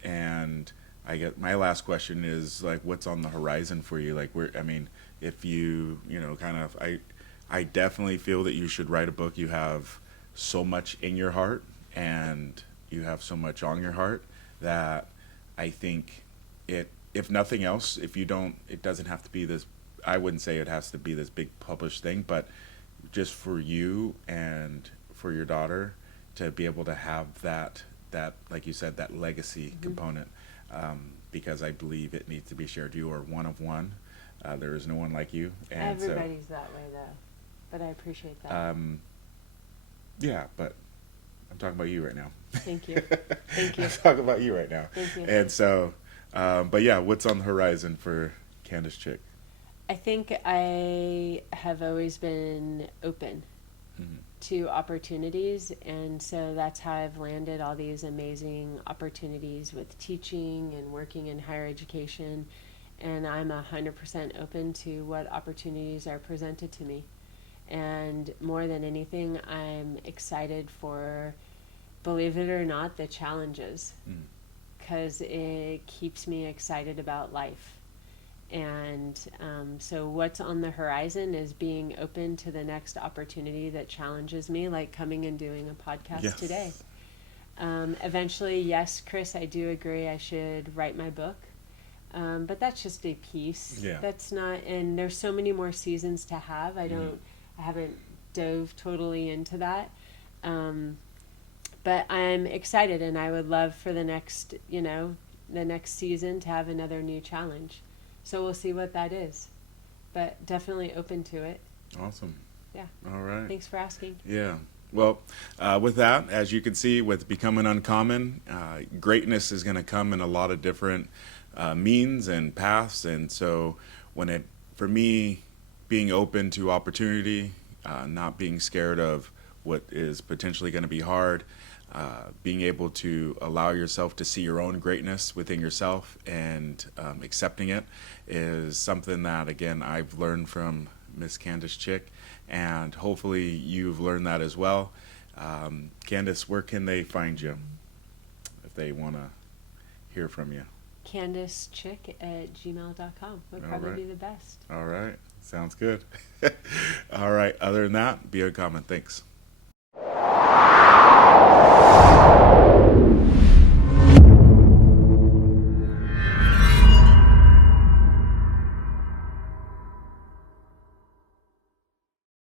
And I get my last question is like, what's on the horizon for you? Like, if you kind of, I definitely feel that you should write a book. You have so much in your heart, and you have so much on your heart, that I think if nothing else, it doesn't have to be this, I wouldn't say it has to be this big published thing, but just for you and for your daughter, to be able to have that like you said, that legacy component, because I believe it needs to be shared. You are one of one. There is no one like you. And everybody's that way, though. But I appreciate that. Yeah, but I'm talking about you right now. Thank you. Thank you. I'm talking about you right now. Thank you. And so, but yeah, what's on the horizon for Candice Chick? I think I have always been open to opportunities, and so that's how I've landed all these amazing opportunities with teaching and working in higher education, and I'm 100% open to what opportunities are presented to me. And more than anything, I'm excited for, believe it or not, the challenges, because it keeps me excited about life. And so what's on the horizon is being open to the next opportunity that challenges me, like coming and doing a podcast today. Eventually, yes, Chris, I do agree I should write my book. But that's just a piece. Yeah. That's not, and there's so many more seasons to have. I haven't dove totally into that. But I'm excited, and I would love for the next, the next season to have another new challenge. So we'll see what that is. But definitely open to it. Awesome. Yeah. All right. Thanks for asking. Yeah. Well, with that, as you can see, with Becoming Uncommon, greatness is going to come in a lot of different means and paths. And so for me, being open to opportunity, not being scared of what is potentially going to be hard, being able to allow yourself to see your own greatness within yourself and accepting it is something that, again, I've learned from Miss Candice Chick, and hopefully you've learned that as well. Candice, where can they find you if they want to hear from you? CandiceChick@gmail.com would probably be the best. All right. Sounds good. All right. Other than that, be uncommon. Thanks.